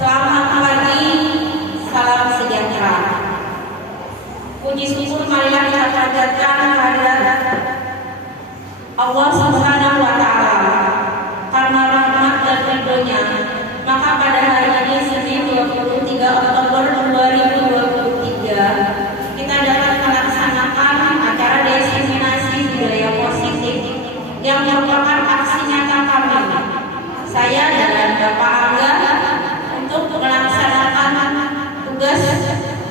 Selamat pagi, salam sejahtera. Puji syukur marilah kita panjatkan kehadirat Allah Subhanahu wa Ta'ala. Karena rahmat dan ridhonya, maka pada hari ini Senin 23 Oktober 2023 kita dapat melaksanakan acara diseminasi budaya positif yang merupakan aksi nyata kami, saya dan Bapak Angga, untuk melaksanakan tugas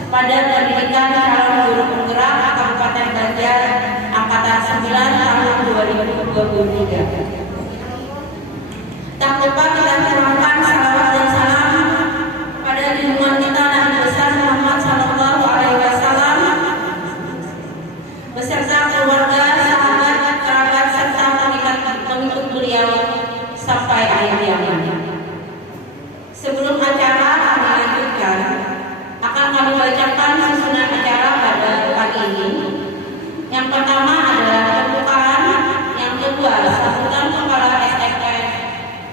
pada pendidikan calon guru penggerak Kabupaten Banjar angkatan 9 tahun 2023. Tak lupa kita curahkan salawat dan salam pada junjungan kita Nabi besar Muhammad Sallallahu Alaihi Wasallam beserta keluarga, sahabat, kerabat serta pengikut beliau sampai akhir zaman. Sebelum acara kami lanjutkan, akan kami bacakan susunan acara pada pagi ini. Yang pertama adalah pembukaan, yang kedua sambutan kepala SFF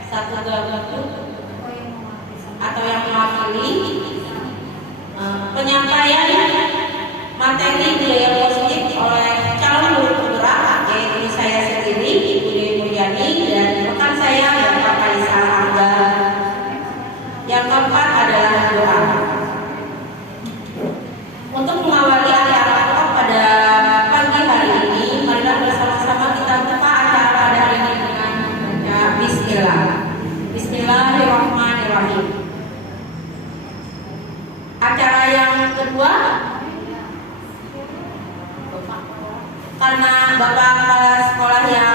satu Galuh atau yang mewakili, penyampaian materi budaya positif oleh calon guru penggerak, yaitu saya sendiri, Ibu Dewi Mulyani, dan rekan saya Bapak Kaisar Angga. Yang keempat adalah doa. Untuk mengawali acara pada pagi hari ini, marilah bersama-sama kita buka acara pada hari ini dengan membaca Bismillah. Bismillahirrahmanirrahim. Acara yang kedua, karena Bapak kepala sekolah yang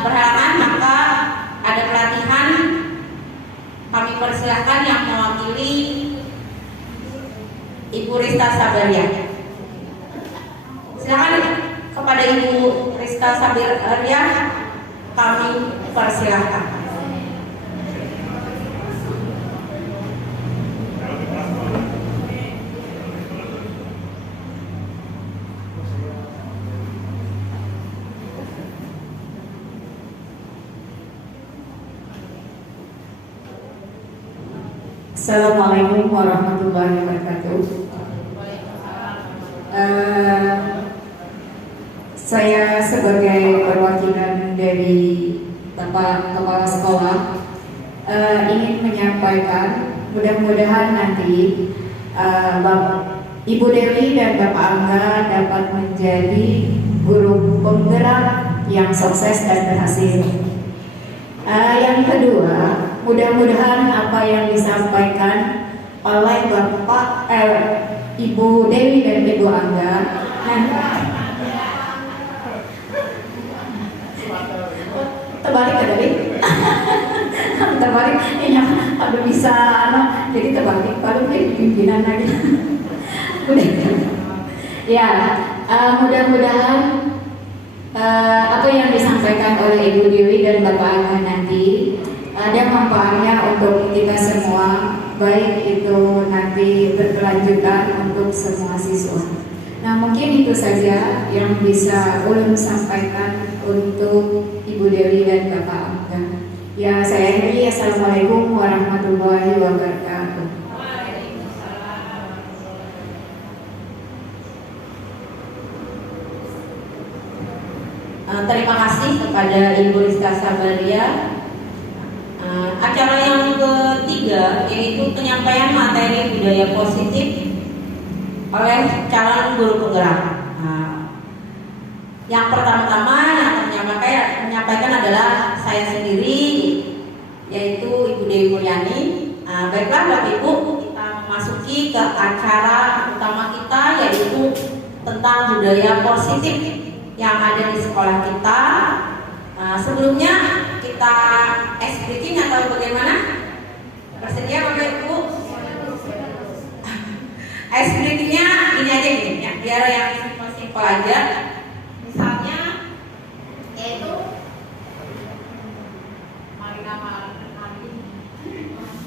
berhalangan, maka ada pelatihan. Kami persilahkan yang mewakili Ibu Rista Sabaria. Silakan kepada Ibu Rista Sabaria, kami persilahkan. Assalamualaikum warahmatullahi wabarakatuh. Saya sebagai perwakilan dari Bapak Kepala Sekolah ingin menyampaikan, mudah-mudahan nanti Ibu Dewi dan Bapak Angga dapat menjadi guru penggerak yang sukses dan berhasil. Yang kedua, mudah-mudahan apa yang disampaikan oleh Bapak Ibu Dewi dan Ibu Angga terbalik ya tadi terbalik ya, aduh bisa jadi terbalik baru jadi pimpinan lagi udah ya, mudah-mudahan apa yang disampaikan oleh Ibu Dewi dan Bapak Angga nanti ada manfaatnya untuk kita semua, baik itu nanti berkelanjutan untuk semua siswa. Nah, mungkin itu saja yang bisa ulun sampaikan untuk Ibu Dewi dan Bapak Angga. Ya, saya akhiri. Assalamualaikum warahmatullahi wabarakatuh. Terima kasih kepada Ibu Rista Sabaria. Acara yang ketiga yaitu penyampaian materi budaya positif oleh calon guru penggerak. Yang pertama-tama yang menyampaikan adalah saya sendiri, yaitu Ibu Dewi Mulyani. Baiklah Bapak Ibu, kita memasuki ke tentang budaya positif yang ada di sekolah kita. Sebelumnya kita ice breaking atau bagaimana? Bersedia Bapak Ibu? Ice breakingnya ini aja gini ya, biar yang simpel aja. Misalnya yaitu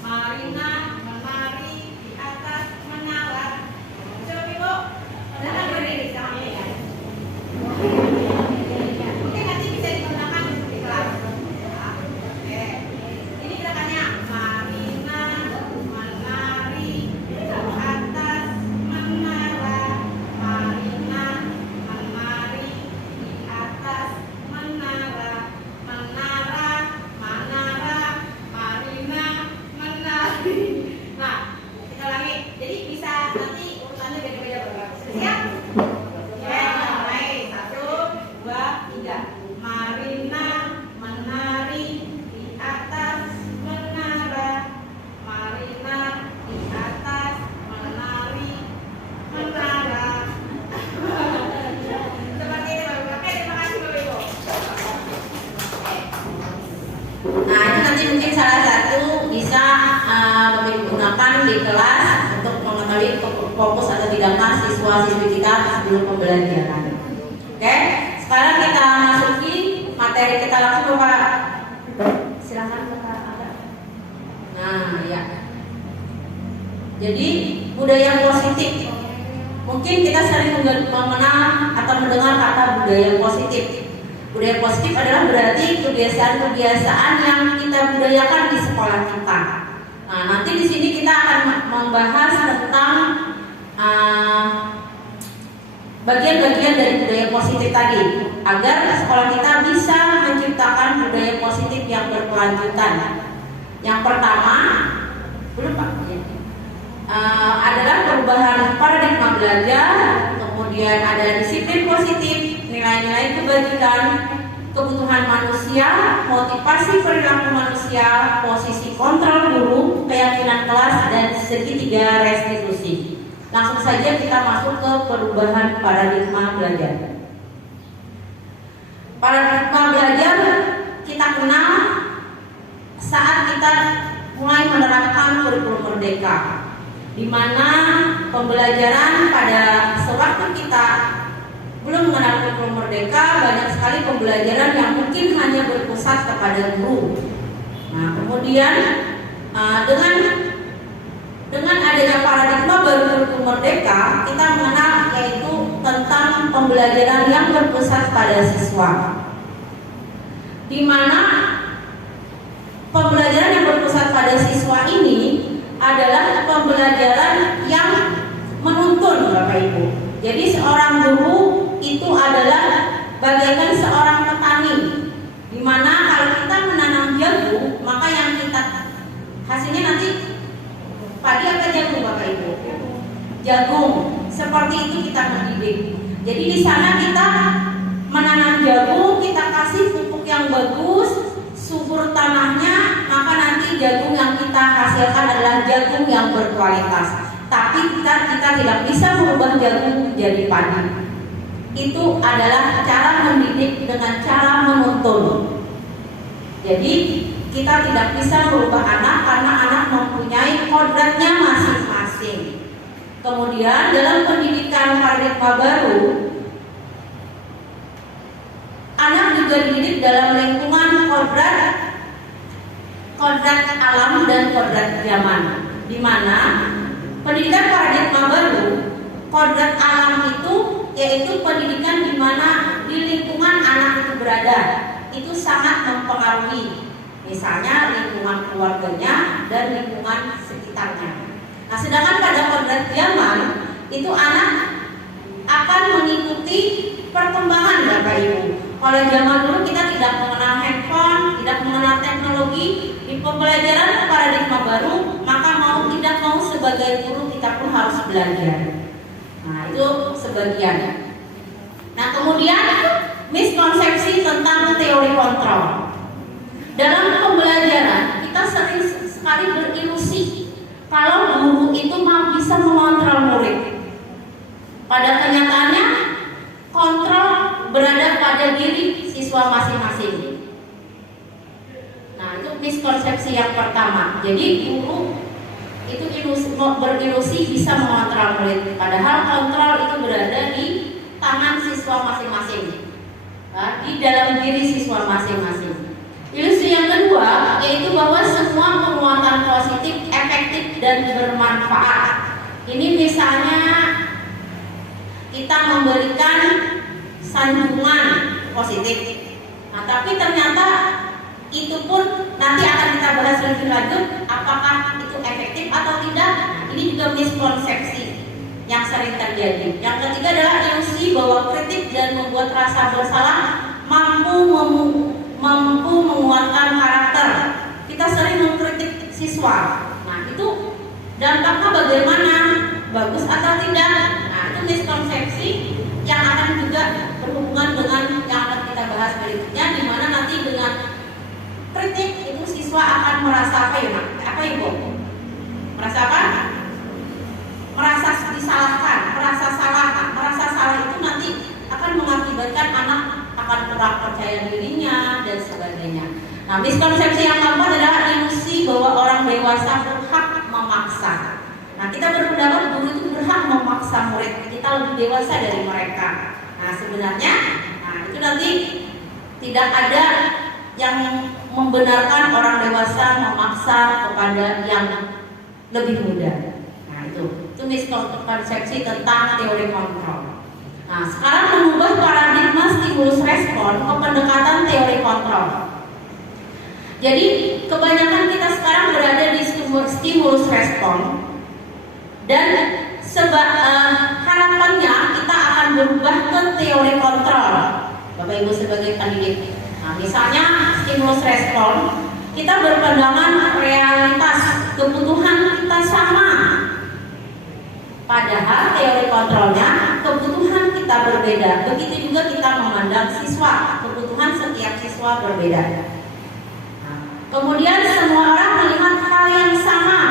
Marina menari di atas menara. Coba Ibu, datang berdiri sama ya. Mungkin nanti bisa digunakan di kelas. Oke. Ini gerakannya Marina menari di atas menara. Marina menari di atas menara. Menara, Marina menari. Nah, kita ulangi. Jadi bisa nanti urutannya beda-beda Bapak. Siap? Ya, mulai 1, 2, 3. Marina menari di atas menara. Marina di atas menari menara. Seperti itu Bapak. Oke, terima kasih Bapak Ibu. Nah, ini nanti mungkin salah satu bisa Bapak Ibu gunakan di kelas untuk mengetahui fokus atau tidaknya siswa-siswi kita sebelum pembelajaran. Oke, sekarang kita masuki materi kita langsung Bapak. Silakan Bapak. Nah, ya. Jadi budaya positif. Mungkin kita sering mengenal atau mendengar kata budaya positif. Budaya positif adalah berarti kebiasaan-kebiasaan yang kita budayakan di sekolah kita. Nah, nanti di sini kita akan membahas tentang bagian-bagian dari budaya positif tadi, agar sekolah kita bisa menciptakan budaya positif yang berkelanjutan. Yang pertama, belum Pak, adalah perubahan paradigma belajar, kemudian ada disiplin positif, nilai-nilai kebajikan, kebutuhan manusia, motivasi perilaku manusia, posisi kontrol guru, keyakinan kelas, dan segitiga restitusi. Langsung saja kita masuk ke perubahan paradigma belajar. Paradigma belajar kita kenal saat kita mulai menerapkan kurikulum merdeka, di mana pembelajaran pada sewaktu kita belum mengenal kurikulum merdeka, banyak sekali pembelajaran yang mungkin hanya berpusat kepada guru. Nah, kemudian dengan adanya paradigma baru kurikulum merdeka, kita mengenal yaitu tentang pembelajaran yang berpusat pada siswa, di mana pembelajaran yang berpusat pada siswa ini adalah pembelajaran yang menuntun Bapak Ibu. Jadi seorang guru itu adalah bagaikan seorang petani, di mana kalau kita menanam jagung, maka yang kita hasilnya nanti padi apa jagung Bapak Ibu? Jagung. Seperti itu kita mendidik. Jadi di sana kita menanam jagung, kita kasih pupuk yang bagus, subur tanahnya, maka nanti jagung yang kita hasilkan adalah jagung yang berkualitas. Tapi kita tidak bisa merubah jagung menjadi padi. Itu adalah cara mendidik dengan cara menuntun. Jadi kita tidak bisa merubah anak karena anak mempunyai kodratnya masing-masing. Kemudian dalam pendidikan paradigma baru, anak juga dididik dalam lingkungan kodrat alam dan kodrat zaman, di mana pendidikan paradigma baru, kodrat alam itu yaitu pendidikan di mana di lingkungan anak itu berada, itu sangat mempengaruhi, misalnya lingkungan keluarganya dan lingkungan sekitarnya. Nah, sedangkan pada kodrat zaman itu anak akan mengikuti perkembangan Bapak Ibu. Kalau zaman dulu kita tidak mengenal handphone, tidak mengenal teknologi, di pembelajaran paradigma baru, maka mau tidak mau sebagai guru kita pun harus belajar. Nah, itu sebagian. Nah, kemudian miskonsepsi tentang teori kontrol. Dalam pembelajaran kita sering sekali berilusi kalau guru itu bisa mengontrol murid. Pada kenyataannya pada diri siswa masing-masing. Nah, itu miskonsepsi yang pertama. Jadi guru itu berilusi bisa mengontrol murid, padahal kontrol itu berada di tangan siswa masing-masing, di dalam diri siswa masing-masing. Ilusi yang kedua yaitu bahwa semua penguatan positif efektif dan bermanfaat. Ini misalnya kita memberikan sanjungan positif, nah tapi ternyata itu pun nanti akan kita bahas lebih lanjut apakah itu efektif atau tidak. Nah, ini juga miskonsepsi yang sering terjadi. Yang ketiga adalah ilusi bahwa kritik dan membuat rasa bersalah mampu menguatkan karakter. Kita sering mengkritik siswa. Nah, itu dampaknya bagaimana? Bagus atau tidak? Nah, itu miskonsepsi yang akan juga berhubungan dengan yang akan kita bahas berikutnya, di mana nanti dengan kritik itu siswa akan merasa apa ya, Mak? Apa Ibu? Merasa apa? Merasa disalahkan, merasa salah itu nanti akan mengakibatkan anak akan kurang percaya dirinya dan sebagainya. Nah, miskonsepsi yang keempat adalah ilusi bahwa orang dewasa berhak memaksa. Nah, kita berpendapat guru itu berhak memaksa murid kita lebih dewasa dari mereka. Nah, sebenarnya, itu nanti tidak ada yang membenarkan orang dewasa memaksa kepada yang lebih muda. Nah, itu miskonsepsi tentang teori kontrol. Nah, sekarang mengubah paradigma stimulus respon ke pendekatan teori kontrol. Jadi kebanyakan kita sekarang berada di stimulus respon, dan harapannya kita akan berubah ke teori kontrol, Bapak Ibu sebagai kandidat. Nah, misalnya stimulus respon, kita berpandangan realitas kebutuhan kita sama, padahal teori kontrolnya kebutuhan kita berbeda. Begitu juga kita memandang siswa, kebutuhan setiap siswa berbeda. Kemudian semua orang melihat hal yang sama,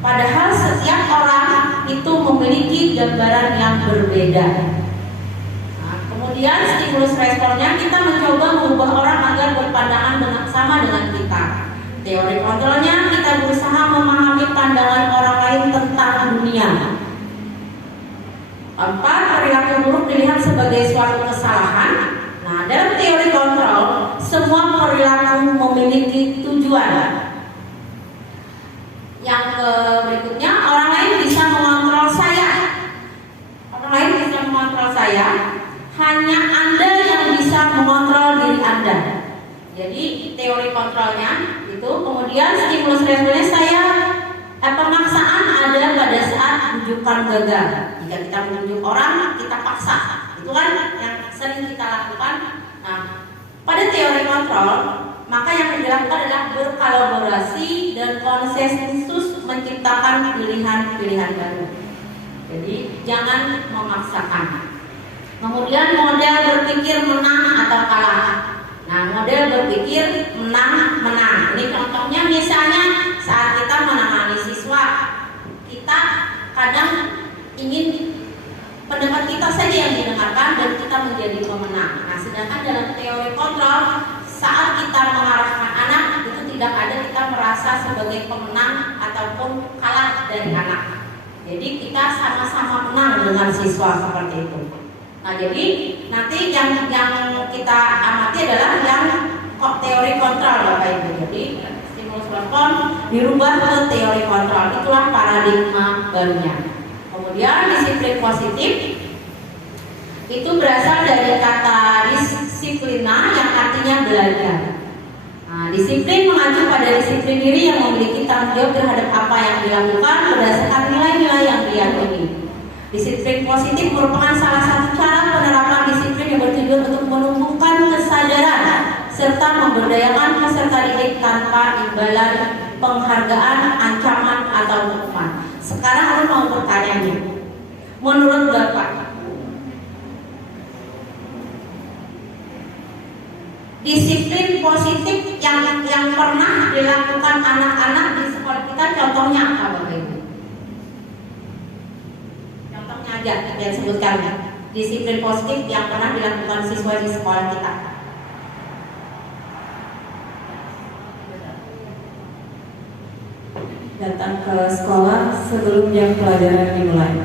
padahal setiap orang itu memiliki gambaran yang berbeda. Nah, kemudian stimulus responnya kita mencoba mengubah orang agar berpandangan sama dengan kita. Teori kontrolnya kita berusaha memahami pandangan orang lain tentang dunia. Keempat, perilaku buruk dilihat sebagai suatu kesalahan. Nah, dalam teori kontrol, semua perilaku memiliki tujuan. Yang berikutnya, orang lain bisa mengontrol saya. Orang lain bisa mengontrol saya. Hanya Anda yang bisa mengontrol diri Anda. Jadi teori kontrolnya itu, kemudian stimulus responnya pemaksaan ada pada saat rujukan gagal. Jika kita menunjuk orang, kita paksa. Itu kan yang sering kita lakukan. Nah, pada teori kontrol, maka yang dilakukan adalah berkolaborasi dan konsensus menciptakan pilihan-pilihan baru. Jadi jangan memaksakan. Kemudian model berpikir menang atau kalah. Nah, model berpikir menang. Ini contohnya misalnya saat kita menangani siswa, kita kadang ingin pendapat kita saja yang didengarkan dan kita menjadi pemenang. Nah, sedangkan dalam teori kontrol, saat kita mengarahkan anak, itu tidak ada kita merasa sebagai pemenang ataupun kalah dari anak. Jadi kita sama-sama menang dengan siswa seperti itu. Nah, jadi nanti yang kita amati adalah yang teori kontrol, Bapak Ibu. Jadi stimulus respon dirubah ke teori kontrol. Itulah paradigma barunya. Kemudian disiplin positif itu berasal dari kata disiplina yang artinya belajar. Nah, disiplin mengacu pada disiplin diri yang memiliki tanggung jawab terhadap apa yang dilakukan berdasarkan nilai-nilai yang diyakini. Disiplin positif merupakan salah satu cara penerapan disiplin yang bertujuan untuk menumbuhkan kesadaran serta memberdayakan peserta didik tanpa imbalan, penghargaan, ancaman atau hukuman. Sekarang aku mau bertanya nih, menurut Bapak, disiplin positif yang pernah dilakukan anak-anak di sekolah kita contohnya apa, Bapak Ibu? Contohnya aja yang sebutkan. disiplin positif yang pernah dilakukan siswa di sekolah kita? Datang ke sekolah sebelum jam pelajaran dimulai.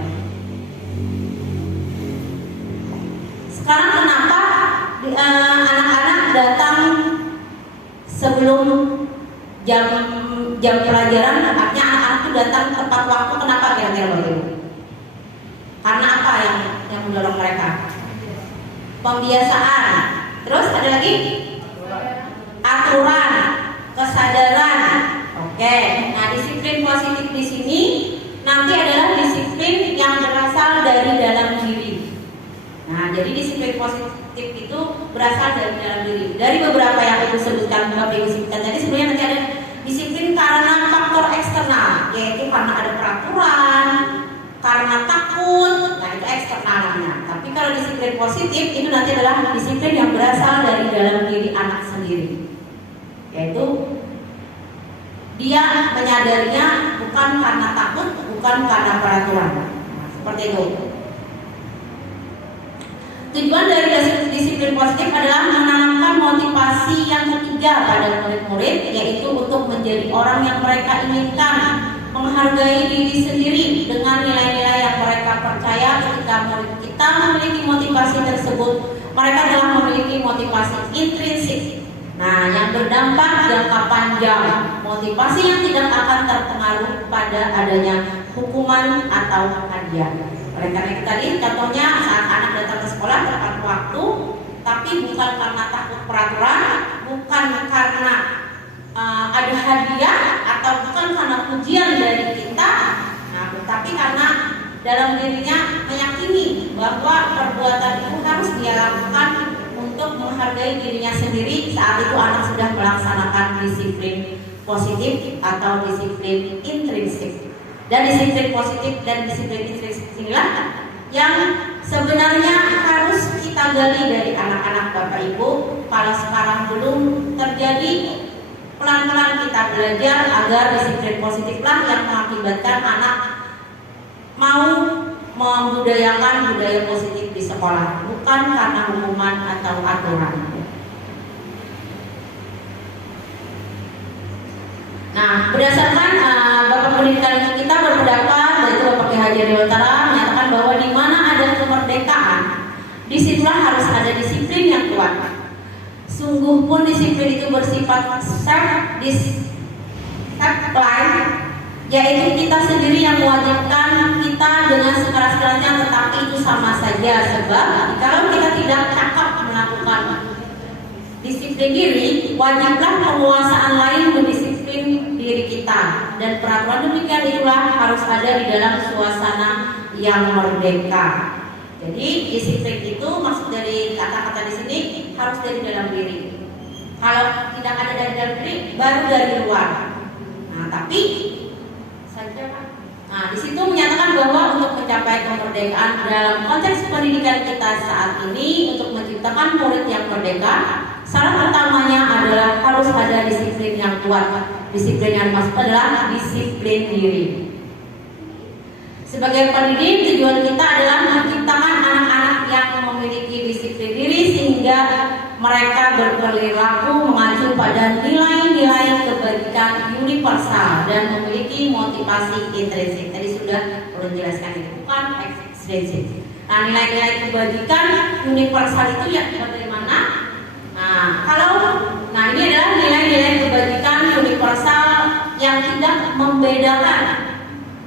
Sekarang kenapa anak-anak datang sebelum jam pelajaran? Artinya anak-anak itu datang tepat waktu. Kenapa kira-kira Bapak Ibu? Karena apa yang mendorong mereka? Pembiasaan. Terus ada lagi? Aturan, kesadaran. Oke. Nah, disiplin positif di sini nanti adalah disiplin yang berasal dari dalam diri. Nah, jadi disiplin positif itu berasal dari dalam diri. Dari beberapa yang Ibu sebutkan, Bapak Ibu sebutkan tadi, sebenarnya nanti ada disiplin karena faktor eksternal, yaitu karena ada peraturan, karena takut, nah itu eksternal namanya. Tapi kalau disiplin positif itu nanti adalah disiplin yang berasal dari dalam diri anak sendiri, yaitu dia menyadarinya bukan karena takut, bukan karena peraturan. Nah, seperti itu. Tujuan dari disiplin positif adalah menanamkan motivasi yang ketiga pada murid-murid, yaitu untuk menjadi orang yang mereka inginkan, menghargai diri sendiri dengan nilai-nilai yang mereka percaya. Ketika murid kita memiliki motivasi tersebut, mereka telah memiliki motivasi intrinsik. Nah, yang berdampak jangka panjang, motivasi yang tidak akan terpengaruh pada adanya hukuman atau hadiah. Oleh karena itu tadi contohnya saat anak datang ke sekolah tepat waktu, tapi bukan karena takut peraturan, bukan karena ada hadiah, atau bukan karena pujian dari kita, nah, tetapi karena dalam dirinya meyakini bahwa perbuatan itu harus dia lakukan untuk menghargai dirinya sendiri. Saat itu anak sudah melaksanakan disiplin positif atau disiplin intrinsik. Dan disiplin positif dan disiplin intrinsik inilah yang sebenarnya harus kita gali dari anak-anak Bapak Ibu. Kalau sekarang belum terjadi, pelan-pelan kita belajar agar disiplin positiflah yang mengakibatkan anak mau membudayakan budaya positif di sekolah, bukan karena hukuman atau aturan. Nah, berdasarkan Bapak Pendidikan kita berpendapat, yaitu Bapak Ki Haji Utara menyatakan bahwa di mana ada kemerdekaan, disitulah harus ada disiplin yang kuat. Sungguh pun disiplin itu bersifat self-discipline, yaitu kita sendiri yang mewajibkan kita dengan sekeras-kerasnya, tetapi itu sama saja. Sebab kalau kita tidak cakap melakukan disiplin diri, wajiblah penguasaan lain mendisiplin diri kita. Dan peraturan demikian itulah harus ada di dalam suasana yang merdeka. Jadi disiplin itu maksud dari kata-kata di sini harus dari dalam diri. Kalau tidak ada dari dalam diri, baru dari luar. Nah, tapi nah, di situ menyatakan bahwa untuk mencapai kemerdekaan dalam konteks pendidikan kita saat ini, untuk menciptakan murid yang merdeka, syarat utamanya adalah harus ada disiplin yang kuat. Disiplin yang maksud adalah disiplin diri. Sebagai pendidik, tujuan kita adalah menciptakan anak-anak yang memiliki disiplin diri sehingga mereka berperilaku mengacu pada nilai-nilai kebajikan universal dan memiliki motivasi intrinsik. Tadi sudah menjelaskan itu, bukan ekstrinsik. Nah, nilai-nilai kebajikan universal itu ya bagaimana? Nah, ini adalah nilai-nilai kebajikan universal yang tidak membedakan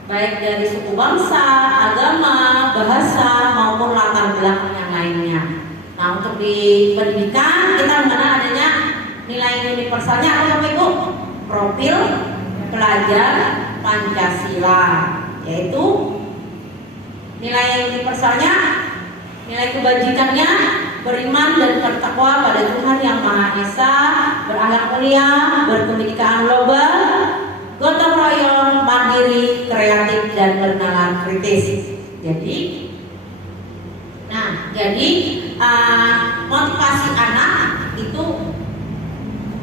baik dari suku bangsa, agama, bahasa maupun latar belakang yang lainnya. Nah, untuk di pendidikan kita mengenal adanya nilai universalnya apa Bapak Ibu? Profil pelajar Pancasila, yaitu nilai universalnya, nilai kebajikannya beriman dan bertakwa pada Tuhan Yang Maha Esa, berakhlak mulia, berkebinekaan global, gotong royong, mandiri, kreatif, dan bernalar kritis. Jadi motivasi anak itu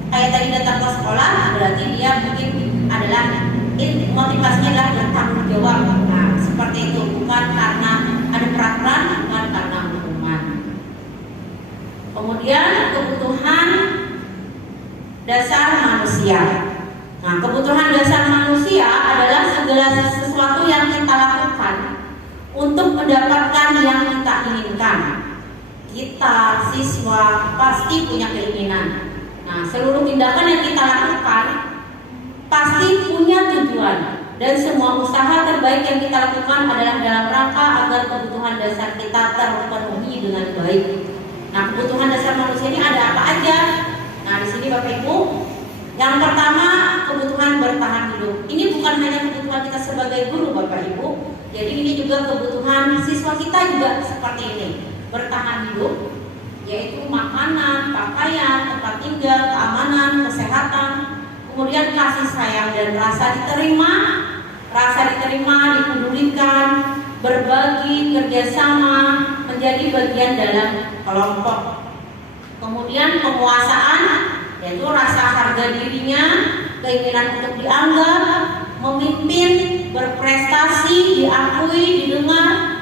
kayak tadi datang ke sekolah, berarti dia mungkin adalah motivasinya adalah bertanggung jawab. Nah, seperti itu, bukan karena ada peraturan, bukan karena Kemudian kebutuhan dasar manusia. Nah, kebutuhan dasar manusia adalah segala sesuatu yang kita lakukan untuk mendapatkan yang kita inginkan. Kita, siswa, pasti punya keinginan. Nah, seluruh tindakan yang kita lakukan pasti punya tujuan, dan semua usaha terbaik yang kita lakukan adalah dalam rangka agar kebutuhan dasar kita terpenuhi dengan baik. Nah, kebutuhan dasar manusia ini ada apa aja? Nah, di sini Bapak Ibu, yang pertama kebutuhan bertahan hidup. Ini bukan hanya kebutuhan kita sebagai guru Bapak Ibu, jadi ini juga kebutuhan siswa kita juga seperti ini. Bertahan hidup, yaitu makanan, pakaian, tempat tinggal, keamanan, kesehatan, kemudian kasih sayang dan rasa diterima, dipedulikan, berbagi, kerjasama, menjadi bagian dalam kelompok. Kemudian penguasaan, yaitu rasa harga dirinya, keinginan untuk dianggap, memimpin, berprestasi, diakui, didengar.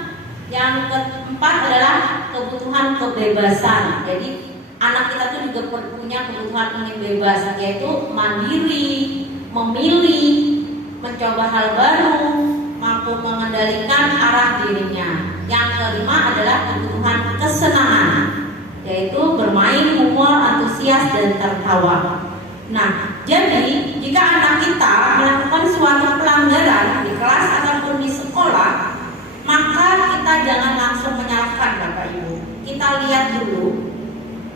Yang keempat adalah kebutuhan kebebasan. Jadi anak kita tuh juga punya kebutuhan ingin bebas, yaitu mandiri, memilih, mencoba hal baru, mampu mengendalikan arah dirinya. Yang kelima adalah kebutuhan kesenangan, yaitu bermain, humor, antusias, dan tertawa. Nah, jadi jika anak kita melakukan suatu pelanggaran di kelas ataupun di sekolah, maka kita jangan langsung menyalahkan Bapak Ibu. Kita lihat dulu,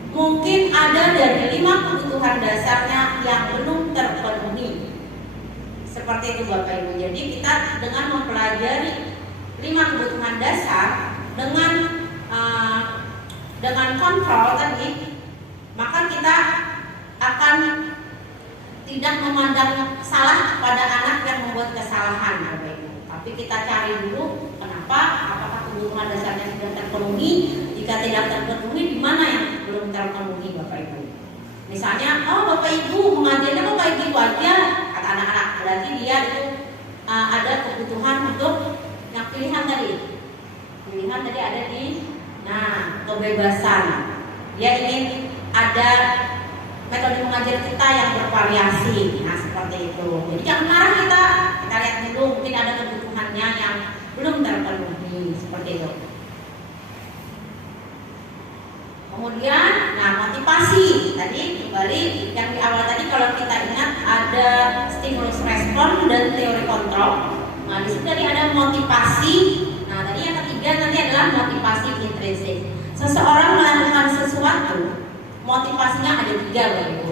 mungkin ada dari 5 kebutuhan dasarnya yang belum terpenuhi. Seperti itu Bapak Ibu. Jadi kita dengan mempelajari 5 kebutuhan dasar dengan kontrol tadi, maka kita akan tidak memandang salah pada anak yang membuat kesalahan Bapak Ibu. Tapi kita cari dulu kenapa, apakah kebutuhan dasarnya sudah terpenuhi. Jika tidak terpenuhi, di mana yang belum terpenuhi Bapak Ibu. Misalnya, oh Bapak Ibu mengajarnya kok kayak gitu aja, kata anak-anak, berarti dia itu ada kebutuhan untuk yang pilihan tadi. Pilihan tadi ada di kebebasan. Dia ingin ada metode mengajar kita yang bervariasi. Nah, seperti itu. Jadi jangan marah kita lihat dulu, mungkin ada kebutuhannya yang belum terpenuhi, seperti itu. Kemudian, motivasi. Tadi kembali yang di awal tadi, kalau kita ingat ada stimulus respon dan teori kontrol. Nah, di sini tadi ada motivasi. Nah, tadi yang ketiga nanti adalah motivasi intrinsik. Seseorang melakukan sesuatu, motivasinya ada 3 Bapak Ibu.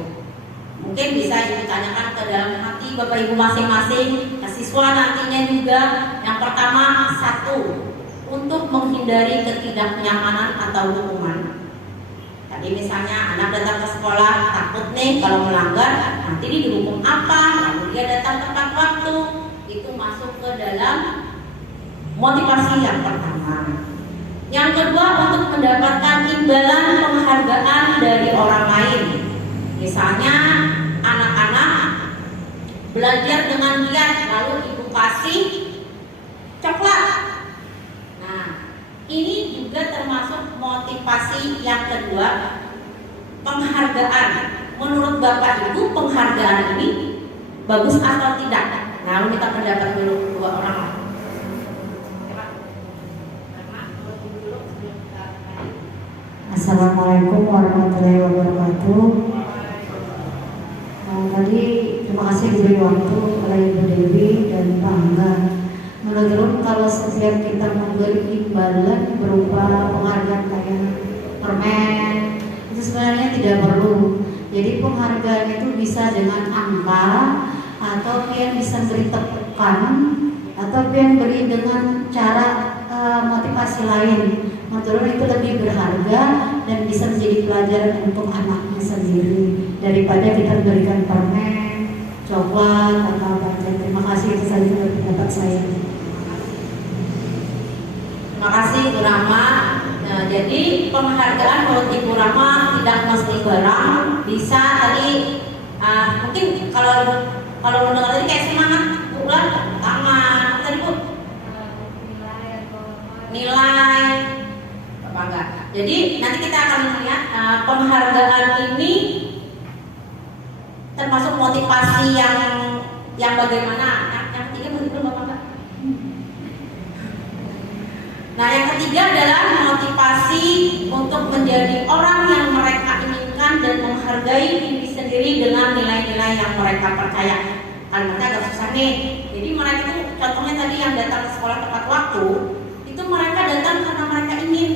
Mungkin bisa Ibu tanyakan ke dalam hati Bapak Ibu masing-masing, ke siswa nantinya juga. Yang pertama, 1, untuk menghindari ketidaknyamanan atau hukuman. Tadi misalnya anak datang ke sekolah takut nih kalau melanggar nanti dia dihukum apa, lalu dia datang tepat waktu. Itu masuk ke dalam motivasi yang pertama. Yang kedua, untuk mendapatkan imbalan penghargaan dari orang lain. Misalnya anak-anak belajar dengan giat, lalu ibu kasih coklat. Nah, ini juga termasuk motivasi yang kedua, penghargaan. Menurut Bapak Ibu, penghargaan ini bagus atau tidak? Nah, lalu kita pendapat dulu 2 orang. Assalamualaikum warahmatullahi wabarakatuh. Tadi terima kasih diberi waktu oleh Ibu Dewi dan Pak Angga. Menurut kalau setiap kita memberi imbalan berupa penghargaan kayak permen, itu sebenarnya tidak perlu. Jadi penghargaan itu bisa dengan angka, atau yang bisa beri tepukan, atau yang beri dengan cara motivasi lain. Menurut itu lebih berharga dan bisa menjadi pelajaran untuk anaknya sendiri daripada kita berikan permen, coklat atau apa saja. Terima kasih, itu saja pendapat saya. Terima kasih Bu Rama. Nah, jadi penghargaan menurut Ibu Rama tidak mesti barang, bisa tadi mungkin kalau mendengar tadi kayak semangat bulan tangan tadi Bu, nilai apa enggak. Jadi nanti kita akan melihat penghargaan ini termasuk motivasi yang bagaimana? Yang ketiga begitu Bapak Mbak. Nah, yang ketiga adalah motivasi untuk menjadi orang yang mereka inginkan dan menghargai diri sendiri dengan nilai-nilai yang mereka percaya. Kalimatnya agak susah nih. Jadi mereka itu contohnya tadi yang datang ke sekolah tepat waktu, itu mereka datang karena mereka ingin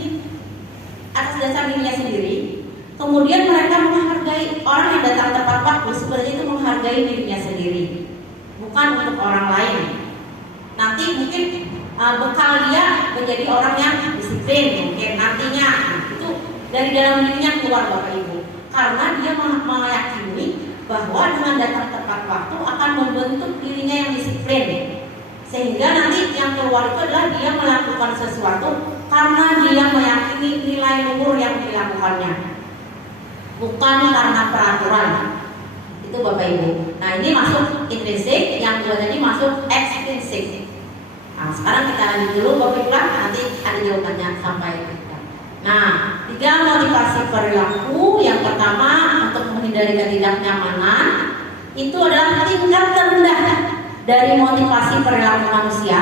atas dasar dirinya sendiri. Kemudian mereka menghargai orang yang datang tepat waktu, sebenarnya itu menghargai dirinya sendiri, bukan untuk orang lain. Nanti mungkin bekal dia menjadi orang yang disiplin, mungkin nantinya itu dari dalam dirinya keluar Bapak Ibu, karena dia meyakini bahwa dengan datang tepat waktu akan membentuk dirinya yang disiplin, sehingga nanti yang keluar itu adalah dia melakukan sesuatu karena dia meyakini nilai luhur yang dilakukannya, bukan karena peraturan. Itu Bapak Ibu. Nah, ini masuk intrinsik, yang dua tadi masuk ekstrinsik. Nah, sekarang kita lanjut dulu Bapak Ibu, nanti ada jawabannya sampai kita. Nah, 3 motivasi perilaku. Yang pertama, untuk menghindari ketidaknyamanan, itu adalah tingkat terendah dari motivasi perilaku manusia.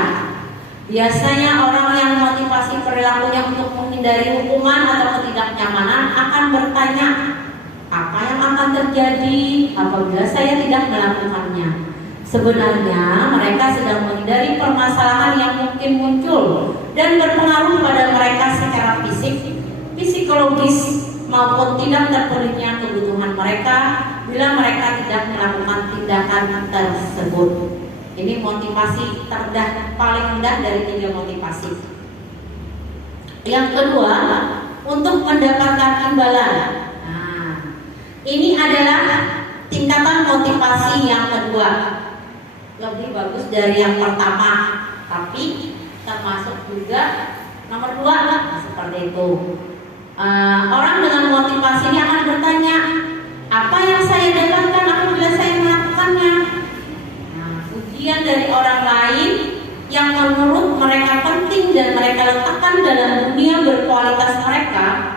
Biasanya orang yang motivasi perilakunya untuk menghindari hukuman atau ketidaknyamanan akan bertanya, apa yang akan terjadi apabila saya tidak melakukannya? Sebenarnya mereka sedang menghindari permasalahan yang mungkin muncul dan berpengaruh pada mereka secara fisik, psikologis maupun tidak terpenuhinya kebutuhan mereka bila mereka tidak melakukan tindakan tersebut. Ini motivasi terendah, paling rendah dari 3 motivasi. Yang kedua, untuk mendapatkan imbalan. Nah, ini adalah tingkatan motivasi yang kedua, lebih bagus dari yang pertama, tapi termasuk juga nomor 2 lah, seperti itu. Orang dengan motivasi ini akan bertanya, apa yang saya dapatkan apabila saya melakukannya? Nah, pujian dari orang lain yang menurut mereka penting dan mereka letakkan dalam dunia berkualitas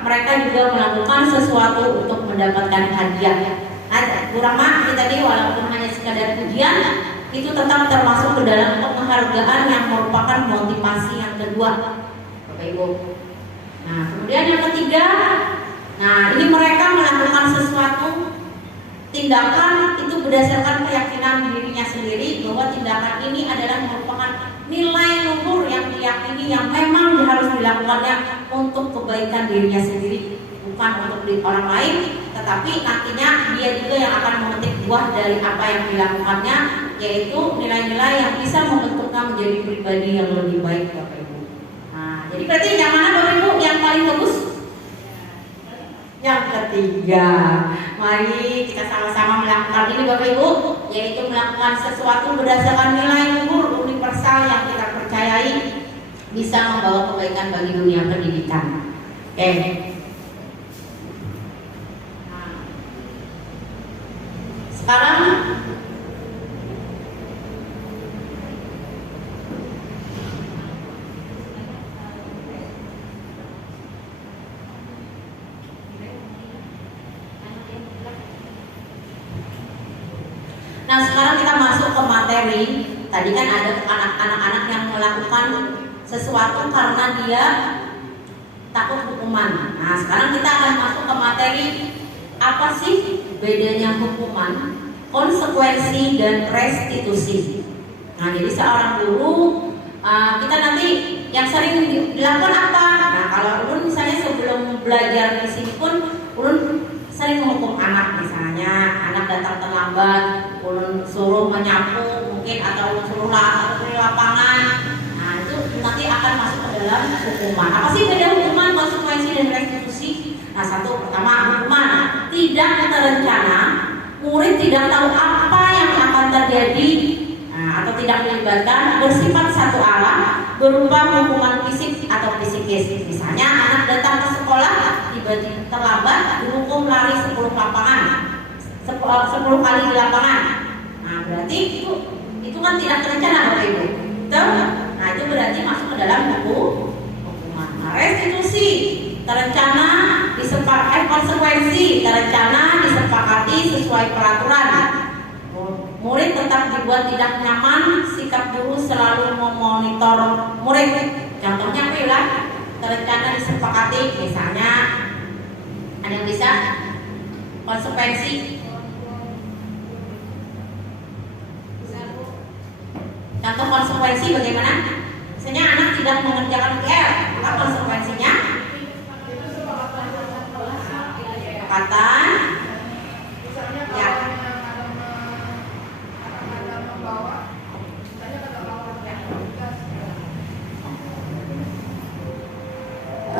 mereka juga melakukan sesuatu untuk mendapatkan hadiah. Nah, kurang ini tadi walaupun hanya sekadar pujian, itu tetap termasuk ke dalam penghargaan yang merupakan motivasi yang kedua, Bapak Ibu. Nah, kemudian yang ketiga, nah ini mereka melakukan sesuatu tindakan itu berdasarkan keyakinan dirinya sendiri bahwa tindakan ini adalah merupakan nilai luhur yang diyakini yang memang harus dilakukannya untuk kebaikan dirinya sendiri, bukan untuk orang lain, tetapi nantinya dia juga yang akan memetik buah dari apa yang dilakukannya, yaitu nilai-nilai yang bisa membentuknya menjadi pribadi yang lebih baik, Bapak Ibu. Nah, jadi berarti yang mana Bapak Ibu yang paling bagus? Yang ketiga. Mari kita sama-sama melakukan ini Bapak Ibu, yaitu melakukan sesuatu berdasarkan nilai luhur universal yang kita percayai bisa membawa kebaikan bagi dunia pendidikan. Oke. Nah, sekarang sekarang kita masuk ke materi. Tadi kan ada anak-anak yang melakukan sesuatu karena dia takut hukuman. Nah, sekarang kita akan masuk ke materi, apa sih bedanya hukuman, konsekuensi, dan restitusi. Nah, jadi seorang guru, kita nanti yang sering dilakukan apa? Nah, kalau ulun misalnya sebelum belajar di sini pun ulun sering menghukum anak, misalnya anak datang terlambat, ulun suruh menyapu mungkin, atau ulun suruh di lapangan. Nah, itu nanti akan masuk ke dalam hukuman. Apa sih beda hukuman, konsekuensi, dan restitusi? Nah, satu, pertama, hukuman tidak terencana, murid tidak tahu apa yang akan terjadi, atau tidak melibatkan, bersifat satu arah, berupa hukuman fisik atau psikis. Misalnya anak datang ke sekolah tiba-tiba terlambat, dihukum lari 10 lapangan, 10 kali di lapangan. Nah, berarti itu kan tidak terencana Bapak Ibu. Betul? Nah, itu berarti masuk ke dalam hukuman. Nah, restitusi terencana, konsekuensi terencana disepakati sesuai peraturan. Murid tetap dibuat tidak nyaman, sikap guru selalu memonitor murid. Contohnya apa ya? Terencana disepakati, misalnya ada yang bisa konsekuensi. Contoh konsekuensi bagaimana? Misalnya anak tidak mengerjakan PR, apa konsekuensinya? Kesepakatan. Ya.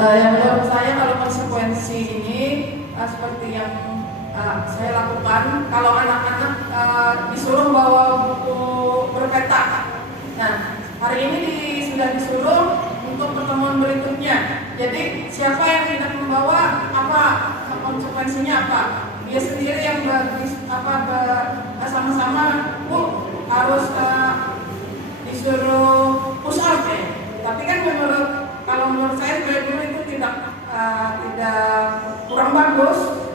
Yang menurut saya kalau konsekuensi ini seperti yang saya lakukan, kalau anak-anak disuruh bawa buku berpeta. Nah, hari ini sudah disuruh untuk pertemuan berikutnya. Jadi siapa yang tidak membawa, apa konsekuensinya apa? Dia sendiri yang sama-sama harus disuruh push up ya. Tapi kan kalau menurut saya sebagai guru itu tidak kurang bagus,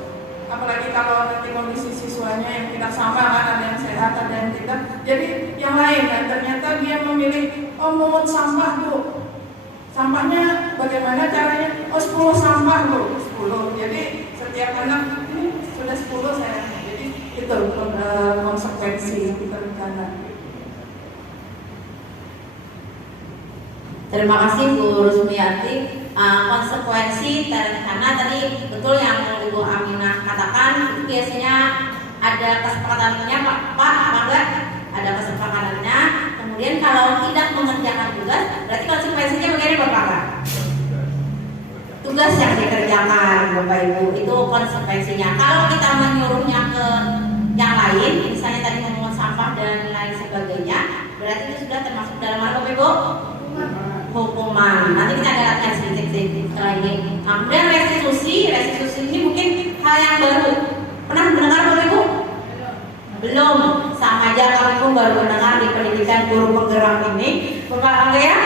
apalagi kalau nanti kondisi siswanya yang tidak sama kan, ada yang sehat ada yang tidak. Jadi yang lain kan ternyata dia memilih mungut sampah Bu, sampahnya bagaimana caranya? 10 sampah Bu, 10. Jadi setiap anak ini sudah 10 saya. Jadi itu konsekuensi terencana. Terima kasih Bu Rusmiati. Konsekuensi terencana tadi betul yang Ibu Aminah katakan, itu biasanya ada kesepakatannya Pak enggak? Ada kesepakatannya. Kemudian kalau tidak mengerjakan tugas, berarti konsekuensinya bagaimana Bapak? Tugas yang dikerjakan Bapak Ibu itu konsekuensinya. Kalau kita menyuruhnya ke yang lain, misalnya tadi memungut sampah dan lain sebagainya, berarti itu sudah termasuk dalam apa Bapak Ibu? Hukuman. Nanti kita ada latihan sedikit setelah ini. Kemudian restitusi ini mungkin hal yang baru. Pernah mendengar Bapak Ibu? Belum. Sama aja kami pun baru mendengar di pendidikan guru penggerak ini. Bapak Angga ya?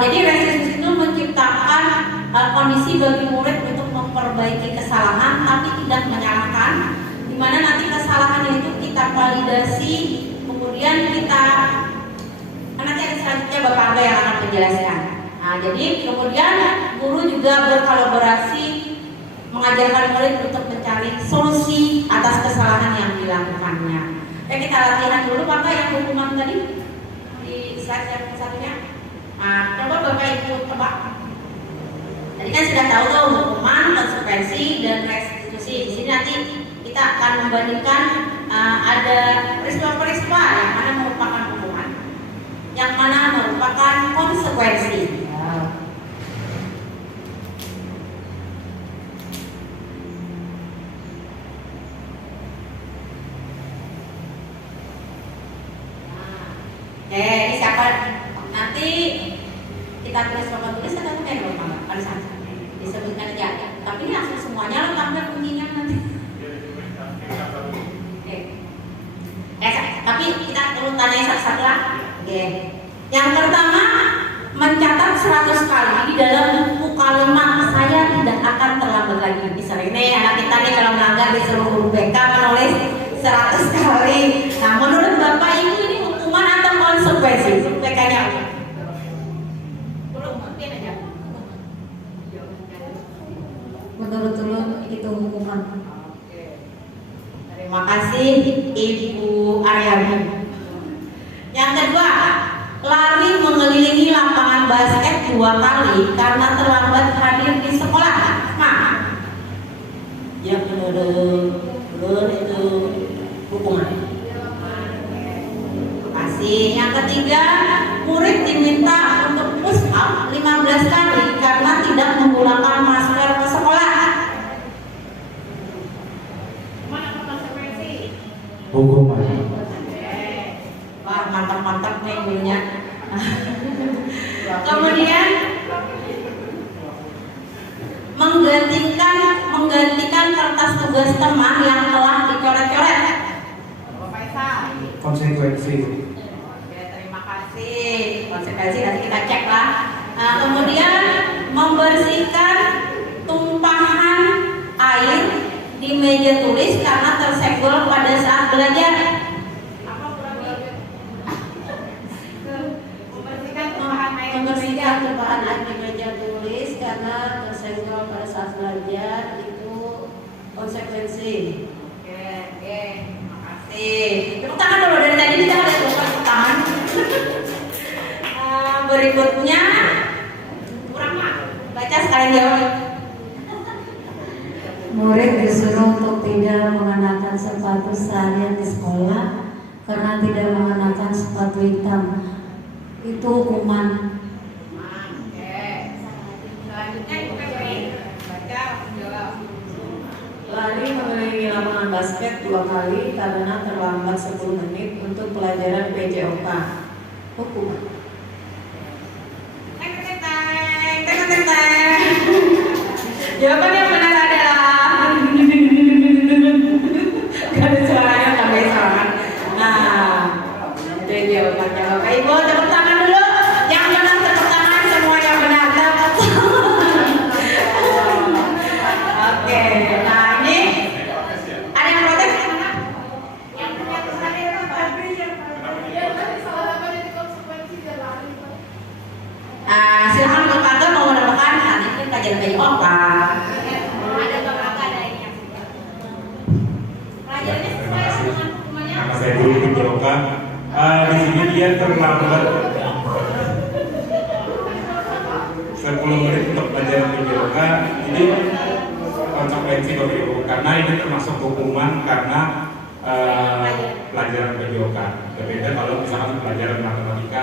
Jadi restitusi itu menciptakan kondisi bagi murid untuk memperbaiki kesalahan tapi tidak menyalahkan. Dimana nanti kesalahan itu kita validasi, kemudian kita nanti ada selanjutnya Bapak Angga yang akan menjelaskan. Nah, jadi kemudian guru juga berkolaborasi mengajarkan murid untuk mencari solusi atas kesalahan yang dilakukannya. Kita latihan dulu Pak Angga yang hukuman tadi di slide yang satunya. Nah, coba Bapak Ibu tebak. Tadi kan sudah tahu tuh hukuman, konsekuensi dan restitusi. Di sini nanti kita akan membandingkan ada peristiwa-peristiwa yang mana merupakan hukuman, yang mana merupakan konsekuensi. Ini siapa? Nanti kita tulis Bapak tulis atau kayak Bapak? Pada saat disebutkan aja. Tapi ini langsung semuanya lo tampil kuncinya nanti. Tapi kita perlu tanya satu-satu lah. Yang pertama, mencatat 100 kali di dalam buku kalimat saya tidak akan terlambat lagi. Misalnya ini anak kita nih kalau melanggar disuruh guru BK menulis 100 kali. Nah, menurut Bapak ini hukuman atau konsekuensi? BK-nya belum mungkin aja. Menurut itu hukuman. Terima kasih Ibu Aryani. Yang kedua, lari mengelilingi lapangan basket 2 kali karena terlambat hadir di sekolah. Nah, ya benar itu hukuman. Terima kasih. Yang ketiga, murid diminta untuk push up 15 kali karena tidak menggunakan masker ke sekolah. Hukuman. Wah, mantap-mantap nih gurunya. Kemudian menggantikan kertas tugas teman yang telah dicoret-coret. Konsekuensi. Oke, terima kasih. Konsekuensi nanti kita cek lah. Kemudian membersihkan tumpahan meja tulis karena tersenggol pada saat belajar. Membersihkan tumpahan air di meja tulis karena tersenggol pada saat belajar itu konsekuensi. Oke, makasih. Tepuk tangan dulu, dari tadi kita ada tepuk tangan. Berikutnya kurang mak, baca sekalian jawab. Murid disuruh untuk tidak mengenakan sepatu seharian di sekolah karena tidak mengenakan sepatu hitam. Itu hukuman. Oke. Selanjutnya kita baca jawab. Lari mengelilingi lapangan basket 2 kali karena terlambat 10 menit untuk pelajaran PJOK. Hukuman. Jawaban yang benar adalah gak ada suaranya, tambah serangan. Nah, itu jawabannya Bapak Ibu. Tepuk tangan dulu. Yang benar tepuk tangan, semua yang benar tepuk tangan. Oke, nah ini ada yang protes mana? Yang punya pesan itu apa? Silakan Bapak Aga mau menambahkan. Nah, ini kajian PJOK. Nama saya dulu PJOK. Di sini dia terlambat 10 menit untuk pelajaran PJOK. Jadi konsekuensi Bapak Ibu, karena ini termasuk hukuman karena pelajaran PJOK. Berbeda kalau misalkan pelajaran matematika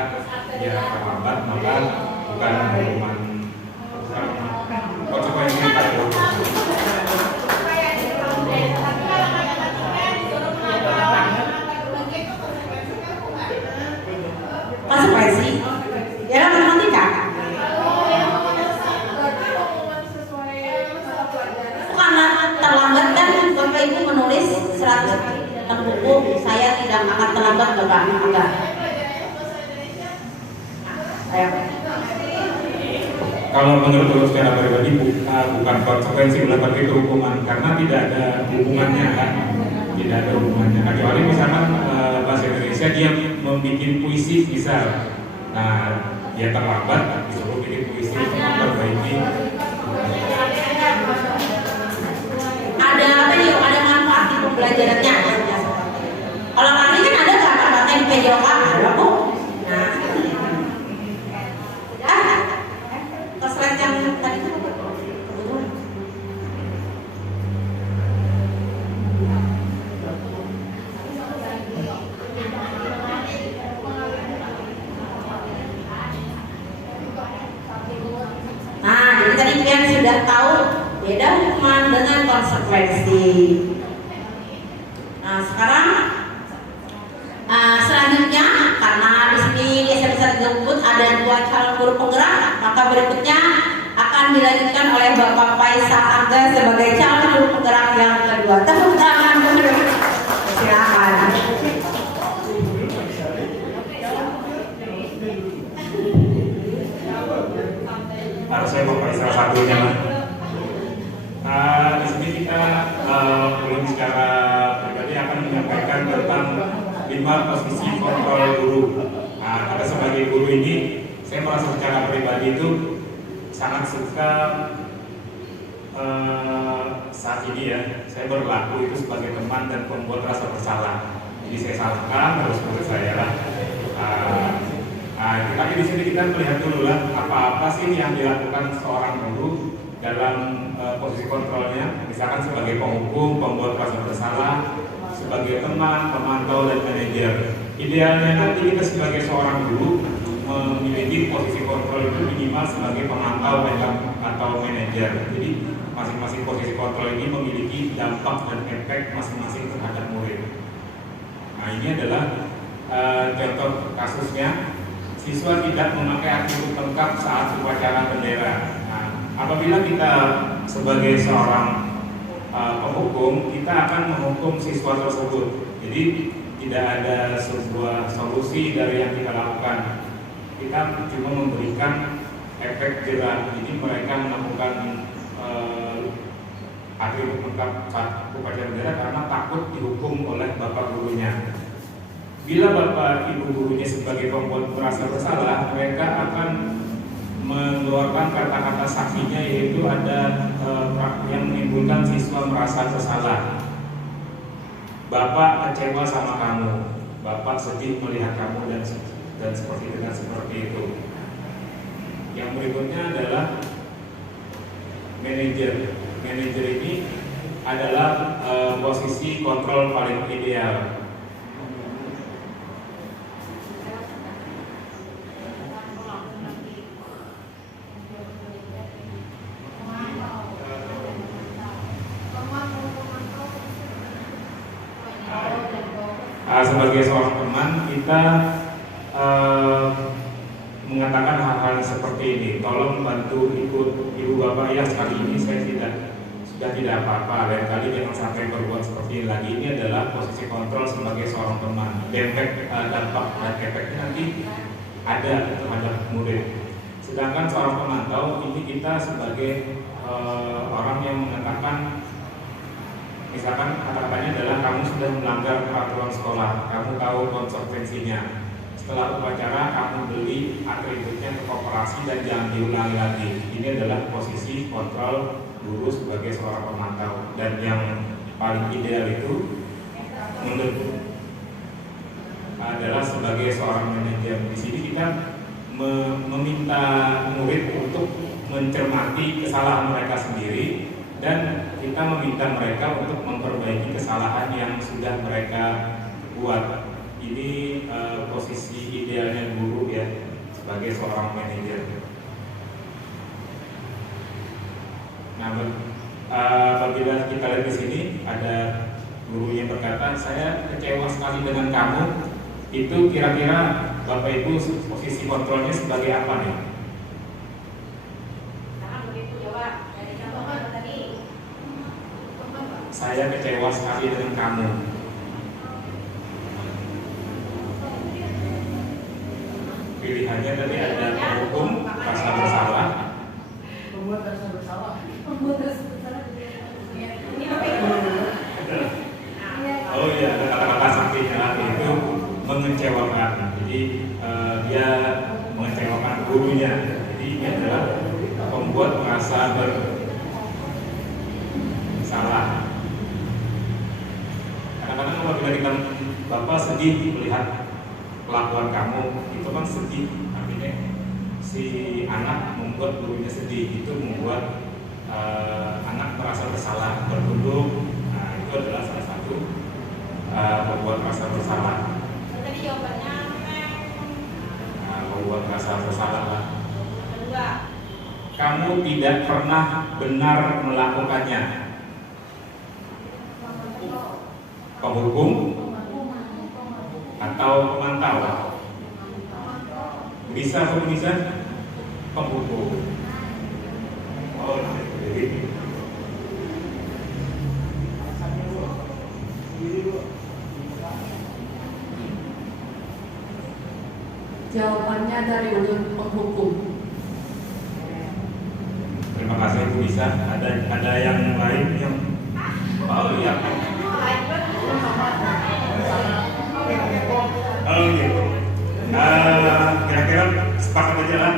dia terlambat, maka bukan hukuman, konsekuensi PJOK. Konsekuensi dalam matematika karena terlambat kan Bapak Ibu menulis 100 tentang buku. Saya tidak akan terlambat Bapak enggak. Kalau menurut saya secara pribadi bukan konsekuensi melakukan itu hukuman karena tidak ada hubungannya kan, tidak ada hubungannya. Kecuali misalkan bahasa Indonesia dia membuat puisi bisa, nah dia terlambat disuruh bikin puisi untuk memperbaiki. Ada apa yuk? Ada manfaat di pembelajarannya. Kalau kali kan ada nggak manfaatnya di PJOK? Ada bu. Nah, ke slide yang tadi itu kebetulan. Nah, jadi tadi kalian sudah tahu beda hukuman dengan konsekuensi. Nah, sekarang selanjutnya karena di sini di SMP Gembut ada 2 calon guru penggerak, maka berikutnya akan dilanjutkan oleh Bapak Faisal Angga sebagai calon guru penggerak yang kedua. Tepuk tangan dulu. Silakan. Harus saya mau salah satunya. Di sini kita belum secara pribadi akan menyampaikan tentang 5 posisi kontrol guru. Nah, karena sebagai guru ini, saya merasa secara pribadi itu sangat suka saat ini ya, saya berlaku itu sebagai teman dan pembuat rasa bersalah. Jadi saya salahkan terus menurut saya lah. Tapi di sini kita melihat dulu lah apa sih yang dilakukan seorang guru dalam posisi kontrolnya, misalkan sebagai penghukum, pembuat rasa bersalah, sebagai teman, pemantau dan manajer. Idealnya nanti kita sebagai seorang guru memiliki posisi kontrol itu minimal sebagai pemantau atau manajer. Jadi masing-masing posisi kontrol ini memiliki dampak dan efek masing-masing terhadap murid. Nah, ini adalah contoh kasusnya. Siswa tidak memakai atribut lengkap saat upacara bendera. Nah, apabila kita sebagai seorang penghukum, kita akan menghukum siswa tersebut. Jadi tidak ada sebuah solusi dari yang kita lakukan. Kita cuma memberikan efek jerah. Jadi mereka melakukan atribut lengkap upacara bendera karena takut dihukum oleh bapak gurunya. Bila bapak ibu gurunya sebagai pembuat merasa bersalah, mereka akan mengeluarkan kata-kata saksinya, yaitu ada yang menimbulkan siswa merasa bersalah. Bapak kecewa sama kamu, bapak sedih melihat kamu dan seperti itu. Yang berikutnya adalah manajer. Manajer ini adalah posisi kontrol paling ideal. Sebagai seorang teman, kita mengatakan hal-hal seperti ini. Tolong bantu ibu bapak ya, sekali ini saya sudah tidak apa-apa. Lain kali jangan sampai berbuat seperti ini lagi. Ini adalah posisi kontrol sebagai seorang teman. Dampak dan efeknya nanti ada terhadap murid. Sedangkan seorang pemantau ini kita sebagai orang yang mengatakan, misalkan kata-katanya adalah kamu sudah melanggar peraturan sekolah, kamu tahu konsekuensinya. Setelah upacara kamu beli atributnya ke koperasi dan jangan diulangi lagi. Ini adalah posisi kontrol guru sebagai seorang pemantau. Dan yang paling ideal itu menurut adalah sebagai seorang manajer. Di sini kita meminta murid untuk mencermati kesalahan mereka sendiri, dan kita meminta mereka untuk memperbaiki kesalahan yang sudah mereka buat. Ini posisi idealnya guru ya, sebagai seorang manajer. Nah, apabila kita lihat di sini ada gurunya berkata, saya kecewa sekali dengan kamu. Itu kira-kira Bapak Ibu posisi kontrolnya sebagai apa nih? Saya kecewa sekali dengan kamu. Pilihannya tadi ada penghukum, rasa bersalah. Membuat rasa bersalah. Oh iya, ada kata-kata saksinya lagi itu mengecewakan. Jadi dia mengecewakan gurunya. Jadi ini adalah membuat merasa bersalah. Kadang-kadang apabila kita bapak sedih melihat kelakuan kamu, itu kan sedih, artinya si anak membuat gurunya sedih, itu membuat anak merasa bersalah, bertunduk. Nah, itu adalah salah satu membuat merasa bersalah. Tadi jawabannya Membuat merasa bersalah lah. Kedua, kamu tidak pernah benar melakukannya. Penghukum atau pemantau? Bisa atau bisa? Penghukum. Oh, jadi Jawabannya dari unsur penghukum. terima kasih Bu Bisa. Ada yang lain yang iya. Oh gitu. Kira-kira sepakat aja lah.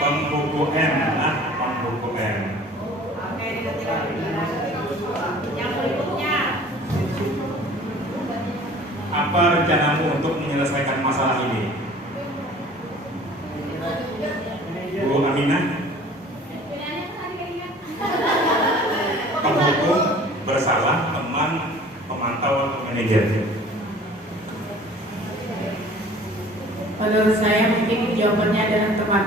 Pembuku M, pembuku M. Oke, yang berikutnya. Apa rencanamu untuk menyelesaikan masalah ini? Bu Aminah? Penghukum, bersalah, teman, pemantau, atau manajer? Menurut saya mungkin jawabannya adalah teman.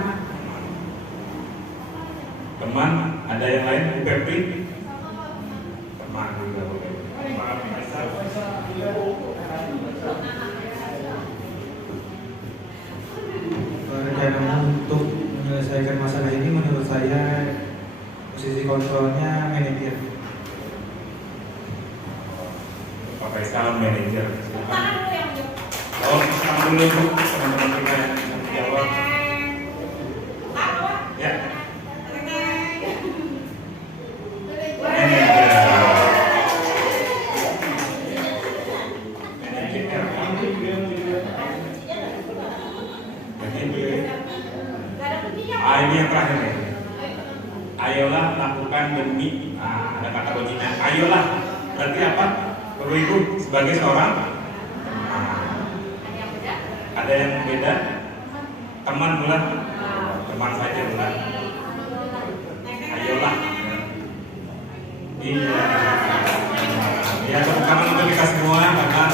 Teman, ada yang lain? Bu Pepri? Teman juga boleh. Maaf, rencana untuk menyelesaikan masalah ini menurut saya posisi kontrolnya manajer. Pak Faisal, manajer. Silakan. Oh, sekarang dulu Bu, teman-teman kita yang jawab. Ya. Manajer. ini yang terakhir nih. Ayolah lakukan demi, ada kata kuncinya. Ayolah, berarti apa? Bapak Ibu sebagai seorang ada yang beda? Teman bulan? Teman saja bulan. Ayolah. Iya. Ya, tepuk tangan untuk kita semua karena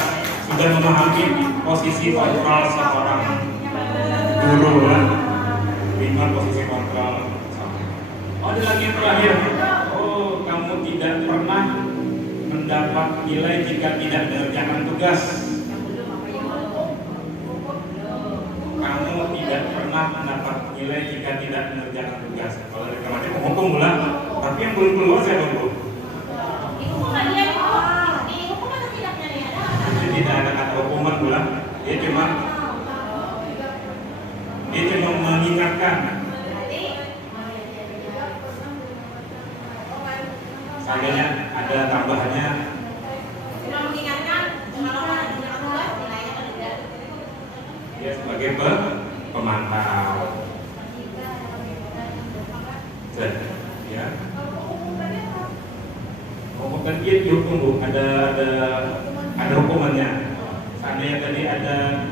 sudah memahami posisi kontrol seorang guru lah. 5 posisi kontrol. Oh, ada lagi yang terakhir. Oh, kamu tidak pernah mendapat nilai jika tidak mengerjakan tugas. Kamu tidak pernah mendapat nilai jika tidak mengerjakan tugas. Kalau dari kemarin menghukum bulan, tapi yang belum keluar siapa bu? Tidak ada kata hukuman bulan. Dia cuma mengingatkan. Seandainya ada tambahannya. Dia sebagai pemantau. Ya. Hukuman dia dihukum bu. Ada hukumannya. Seandainya tadi ada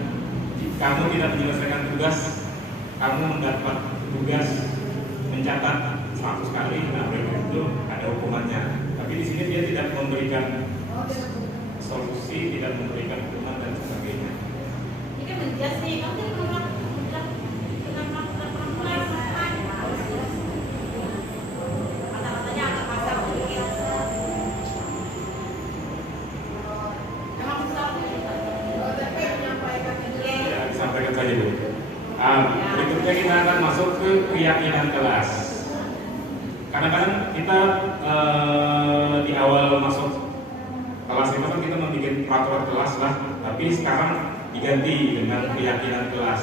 kamu tidak menyelesaikan tugas, kamu mendapat tugas mencatat 100 kali, nah itu ada hukumannya. Tapi di sini dia tidak memberikan solusi, tidak memberikan hukuman dan sebagainya. Ini kan menjelas nih, kamu tadi bilang kata-katanya agak kasar sedikit. Ya, disampaikan saja bu. Berikutnya kita akan masuk ke keyakinan kelas. Kadang-kadang kita di awal masuk kelas itu kan kita membuat peraturan kelas lah, tapi sekarang diganti dengan keyakinan kelas.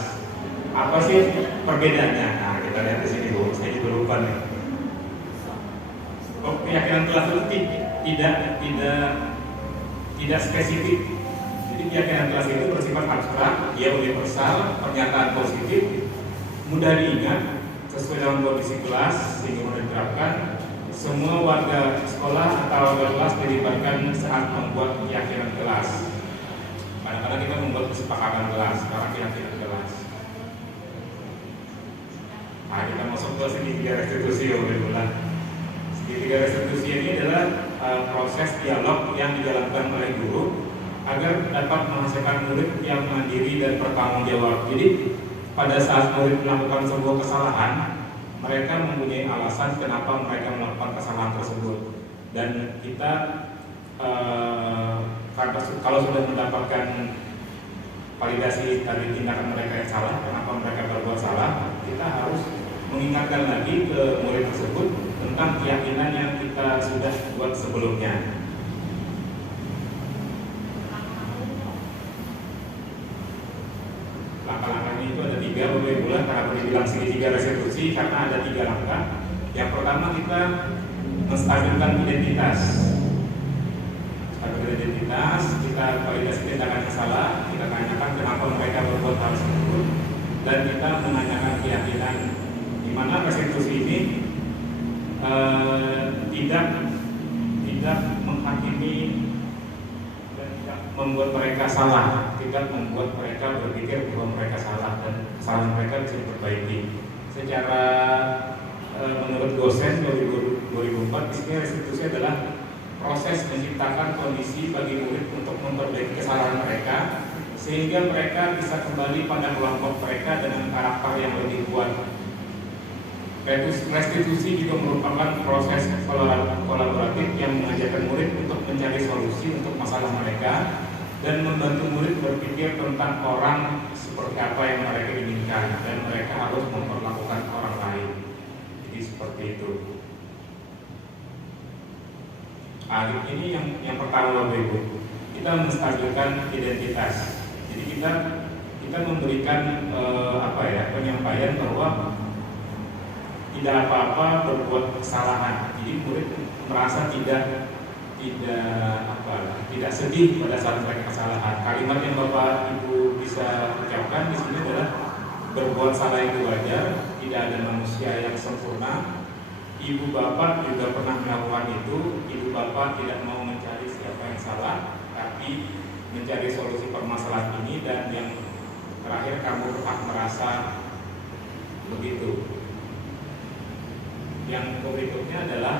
Apa sih perbedaannya? Nah, kita lihat di sini bu. Saya juga lupa nih. Oh, keyakinan kelas itu tidak spesifik. Jadi keyakinan kelas itu bersifat abstrak, dia universal, pernyataan positif, mudah diingat, sesuai dengan kondisi kelas sehingga mudah diterapkan. Semua warga sekolah atau warga kelas dilibatkan saat membuat keyakinan kelas. Kadang-kadang kita membuat kesepakatan kelas, sekarang keyakinan kelas. Nah, kita masuk ke segitiga restitusi ya, segitiga restitusi ini adalah proses dialog yang dijalankan oleh guru agar dapat menghasilkan murid yang mandiri dan bertanggung jawab. Jadi pada saat murid melakukan sebuah kesalahan, mereka mempunyai alasan kenapa mereka melakukan kesalahan tersebut. Dan kita kalau sudah mendapatkan validasi dari tindakan mereka yang salah, kenapa mereka berbuat salah, kita harus mengingatkan lagi ke murid tersebut tentang keyakinan yang kita sudah buat sebelumnya. Langkah-langkahnya itu ada 3 bulan, karena dibilang segitiga restitusi karena ada 3 langkah. Yang pertama kita menstabilkan identitas. Stabilkan identitas, kita validasi tindakan yang salah, kita tanyakan kenapa mereka berbuat hal tersebut, dan kita menanyakan keyakinan di mana restitusi ini tidak menghakimi dan tidak membuat mereka salah, tidak membuat mereka berpikir bahwa mereka salah dan kesalahan mereka bisa diperbaiki. Secara menurut dosen 2004, di sini restitusi adalah proses menciptakan kondisi bagi murid untuk memperbaiki kesalahan mereka sehingga mereka bisa kembali pada kelompok mereka dengan karakter yang lebih kuat. Restitusi juga merupakan proses kolaboratif yang mengajarkan murid untuk mencari solusi untuk masalah mereka dan membantu murid berpikir tentang orang seperti apa yang mereka inginkan dan mereka harus memperlakukan orang lain. Jadi seperti itu. Ini yang pertama Bapak Ibu, kita menstabilkan identitas. Jadi kita memberikan penyampaian bahwa tidak apa-apa berbuat kesalahan. Jadi murid merasa tidak sedih pada saat mereka kesalahan. Kalimat yang Bapak Ibu bisa ucapkan di sini adalah berbuat salah itu wajar, tidak ada manusia yang sempurna. Ibu bapak juga pernah melakukan itu. Ibu bapak tidak mau mencari siapa yang salah, tapi mencari solusi permasalahan ini, dan yang terakhir kamu tetap merasa begitu. Yang berikutnya adalah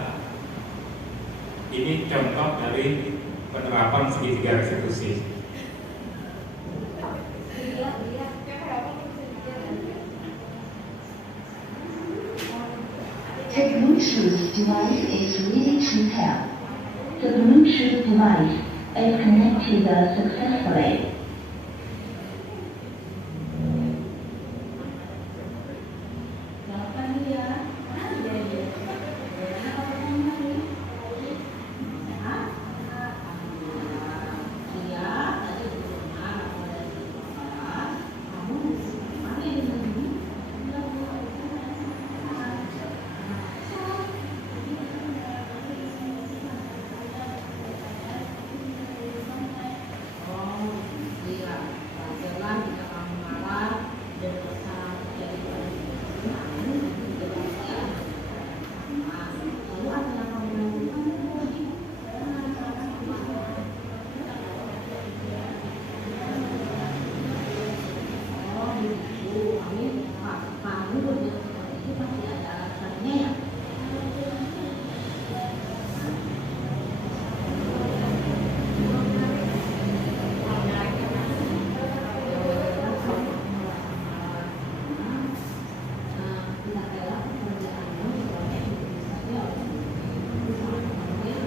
ini contoh dari penerapan segitiga restitusi. The Bluetooth device is ready to pair. The Bluetooth device is connected successfully.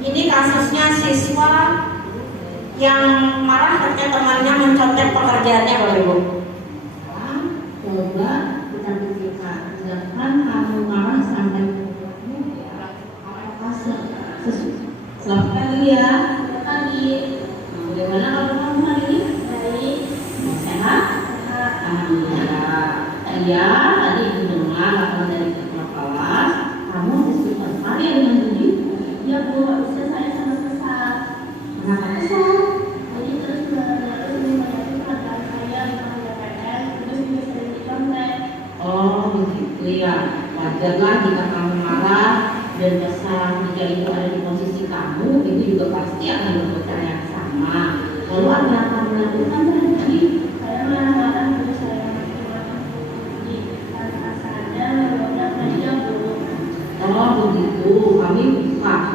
Ini kasusnya siswa yang marah karena temannya mencontek pekerjaannya, Bapak Ibu. Coba kita pikirkan, jangan kamu marah sampai selamat ya pagi. Bagaimana kalau kamu hari ini? Baik. Sehat? Alhamdulillah. Iya, tadi ibu dengar laporan dari kepala kelas. Kamu habis bertanya dengan Budi? Ya Bu, habisnya saya sangat kesal. Kenapa kesal? Jadi terus menghadapi keadaan saya di PTN, terus juga sering dicontek. Oh begitu ya. Wajarlah jika kamu marah dan kesal. Jika itu ada di posisi kamu, itu juga pasti akan berkomentar yang sama. Lalu apa yang kamu lakukan tadi? Saya marah-marah terus saya maki-maki tanpa sadar membuat dia buruk. Oh begitu.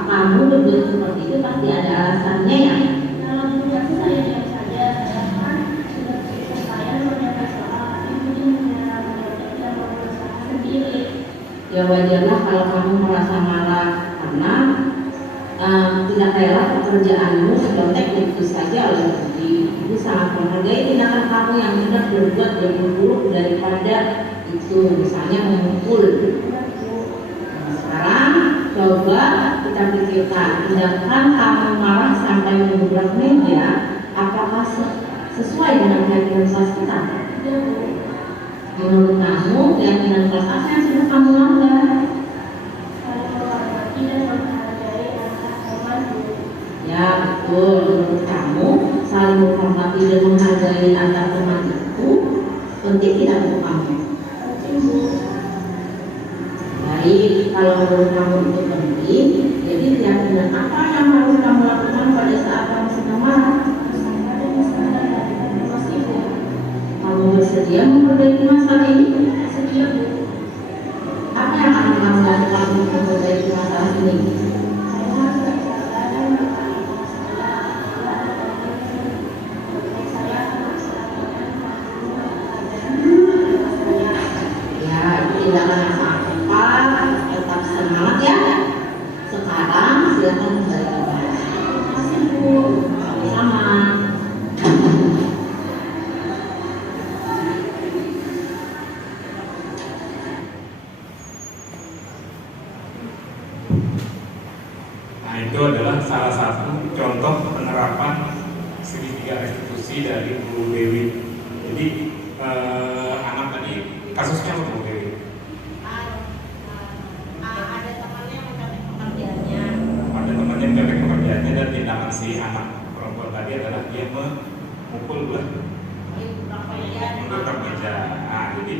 Kamu berbuat seperti itu pasti ada alasannya ya. Kalau menurut saya diam saja, kan sudah cerita saya menjaga soal itu tidak berusaha sendiri. Ya wajarlah kalau kamu merasa marah karena tidak rela pekerjaanmu secontek begitu saja oleh Budi. Itu sangat menghargai tindakan kamu yang sudah berbuat lebih buruk daripada itu, misalnya memukul. Nah, sekarang coba kita pikirkan, tindakan kamu marah sampai menabrak meja, apakah sesuai dengan keyakinan kelas kita? Menurut kamu, keyakinan kelas apa yang sudah kamu langgar? Ya betul, menurut kamu saling menghormati dan menghargai antar teman itu penting tidak untuk kamu? Baik, kalau menurut kamu itu penting, jadi keyakinan apa yang harus kamu lakukan pada saat kamu sedang marah? Kamu bersedia memperbaiki masalah ini? Bersedia, Bu. Apa yang akan kamu lakukan untuk memperbaiki masalah ini? Tindakan yang sangat tepat, tetap semangat ya. Sekarang silakan kembali ke kelas. Terima kasih Bu. Sama-sama. Nah itu adalah salah satu contoh penerapan segitiga restitusi dari Bu Dewi. Jadi anak tadi kasusnya apa Bu Dewi? Ada temannya mencontek pekerjaannya. Ada temannya mencontek pekerjaannya dan tindakan si anak perempuan tadi adalah dia memukul untuk bekerja. Nah, jadi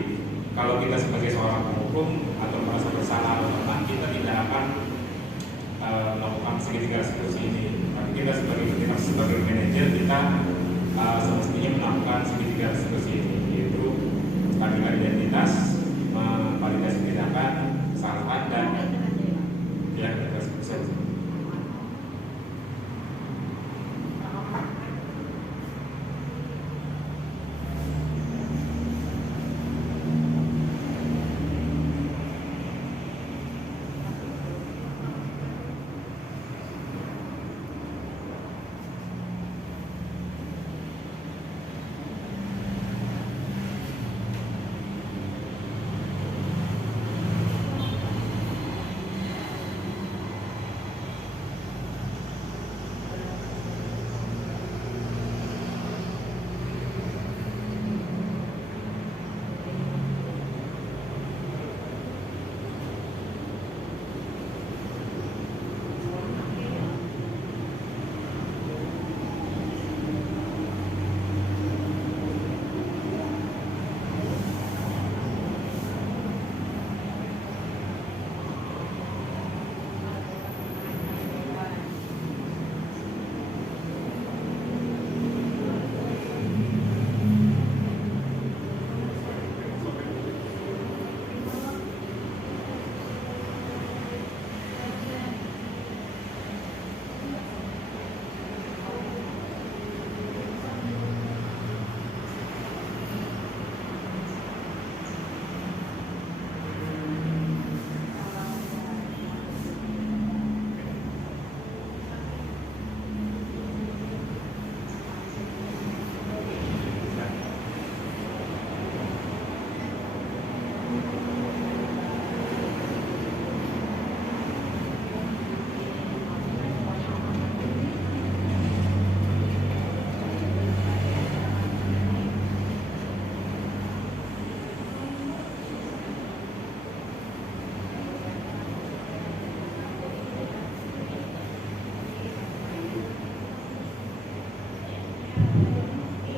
kalau kita sebagai seorang penghukum atau merasa bersalah atau teman, kita tidak akan melakukan segitiga eksekusi ini. Tapi kita sebagai manajer, kita semestinya melakukan segitiga eksekusi ini, yaitu menstabilkan identitas, memvalidasi tindakan, kesalahan, dan ya eksekusi.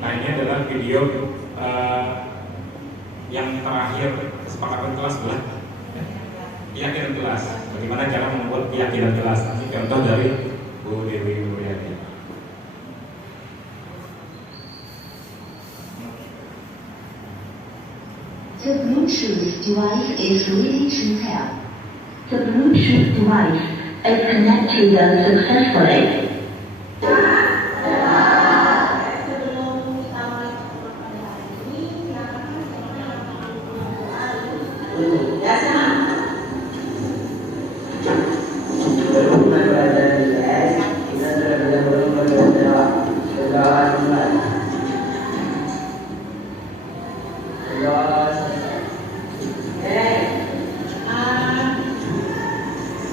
Nah, ini adalah video yang terakhir kesepakatan kelas bulan keyakinan kelas. Bagaimana cara membuat keyakinan kelas? Ini contoh dari Bu Dewi Mulyadi. The Bluetooth device is ready to pair. The Bluetooth device is connected successfully.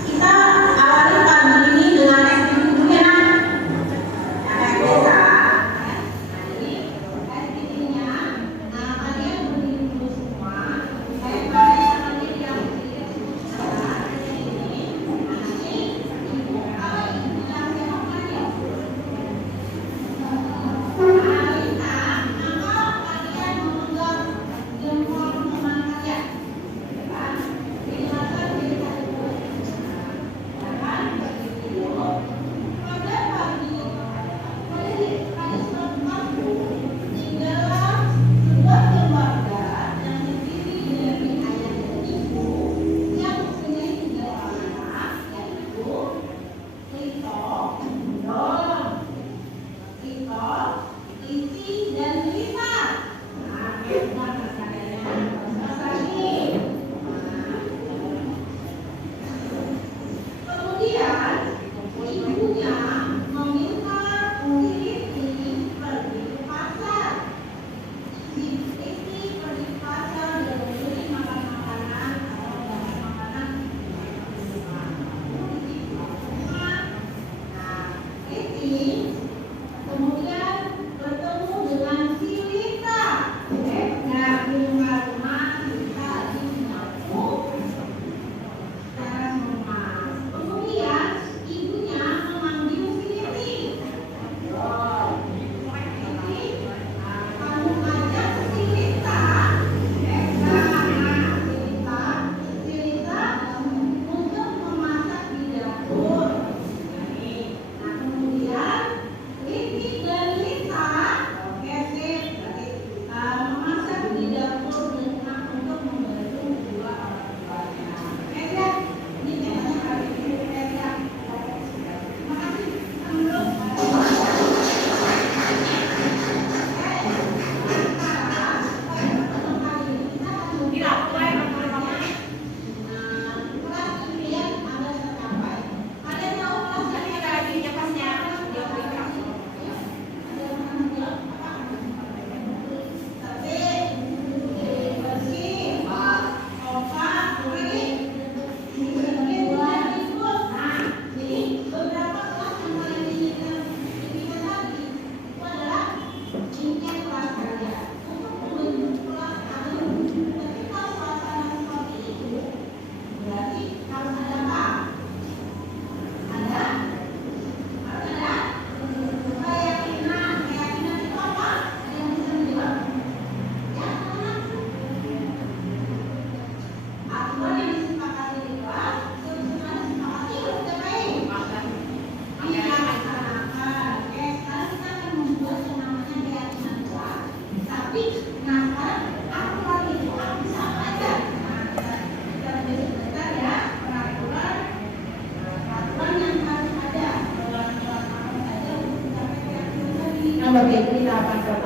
Kita awali pagi ini dengan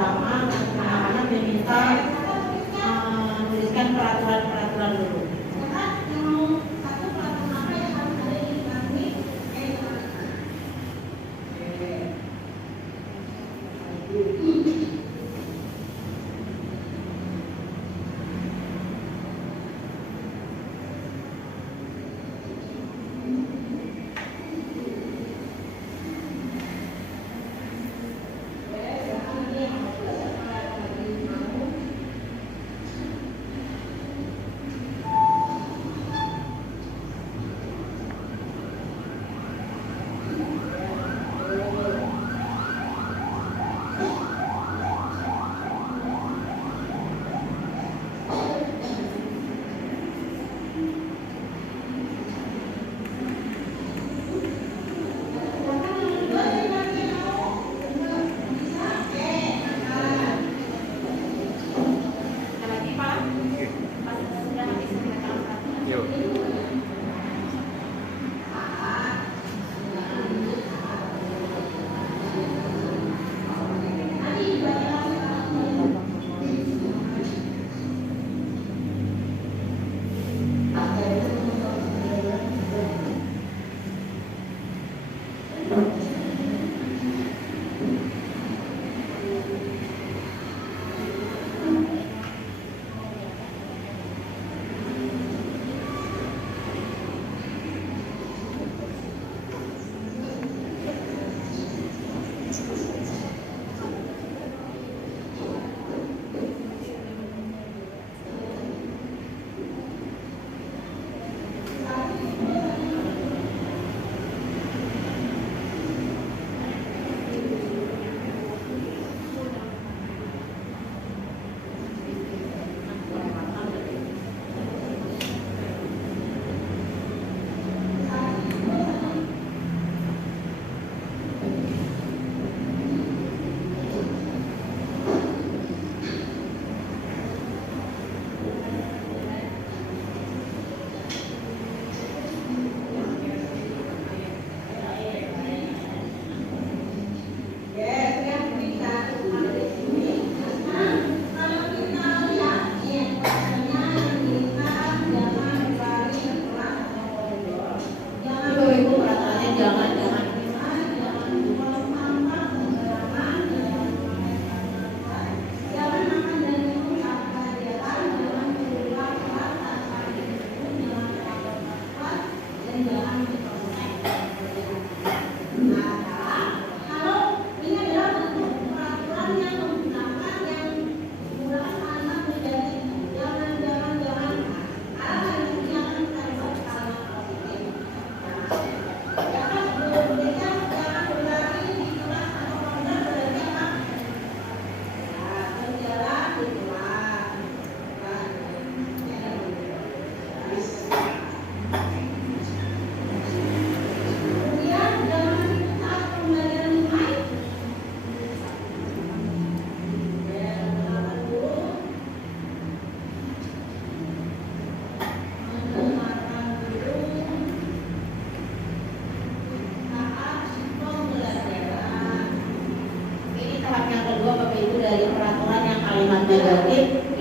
pertama anak-anak diminta menuliskan peraturan-peraturan dulu.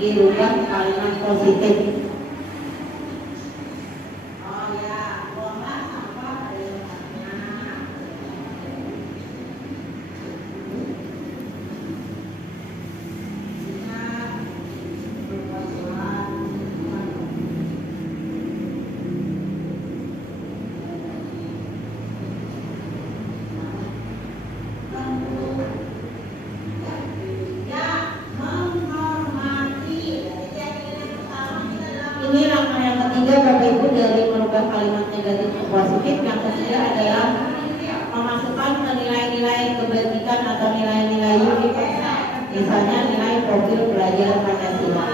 Dirubah kalimat positif. Ini langkah yang ketiga Bapak Ibu dari merubah kalimat negatif ke positif. Yang ketiga adalah memasukkan nilai-nilai kebajikan atau nilai-nilai universal, misalnya nilai profil belajar Pancasila.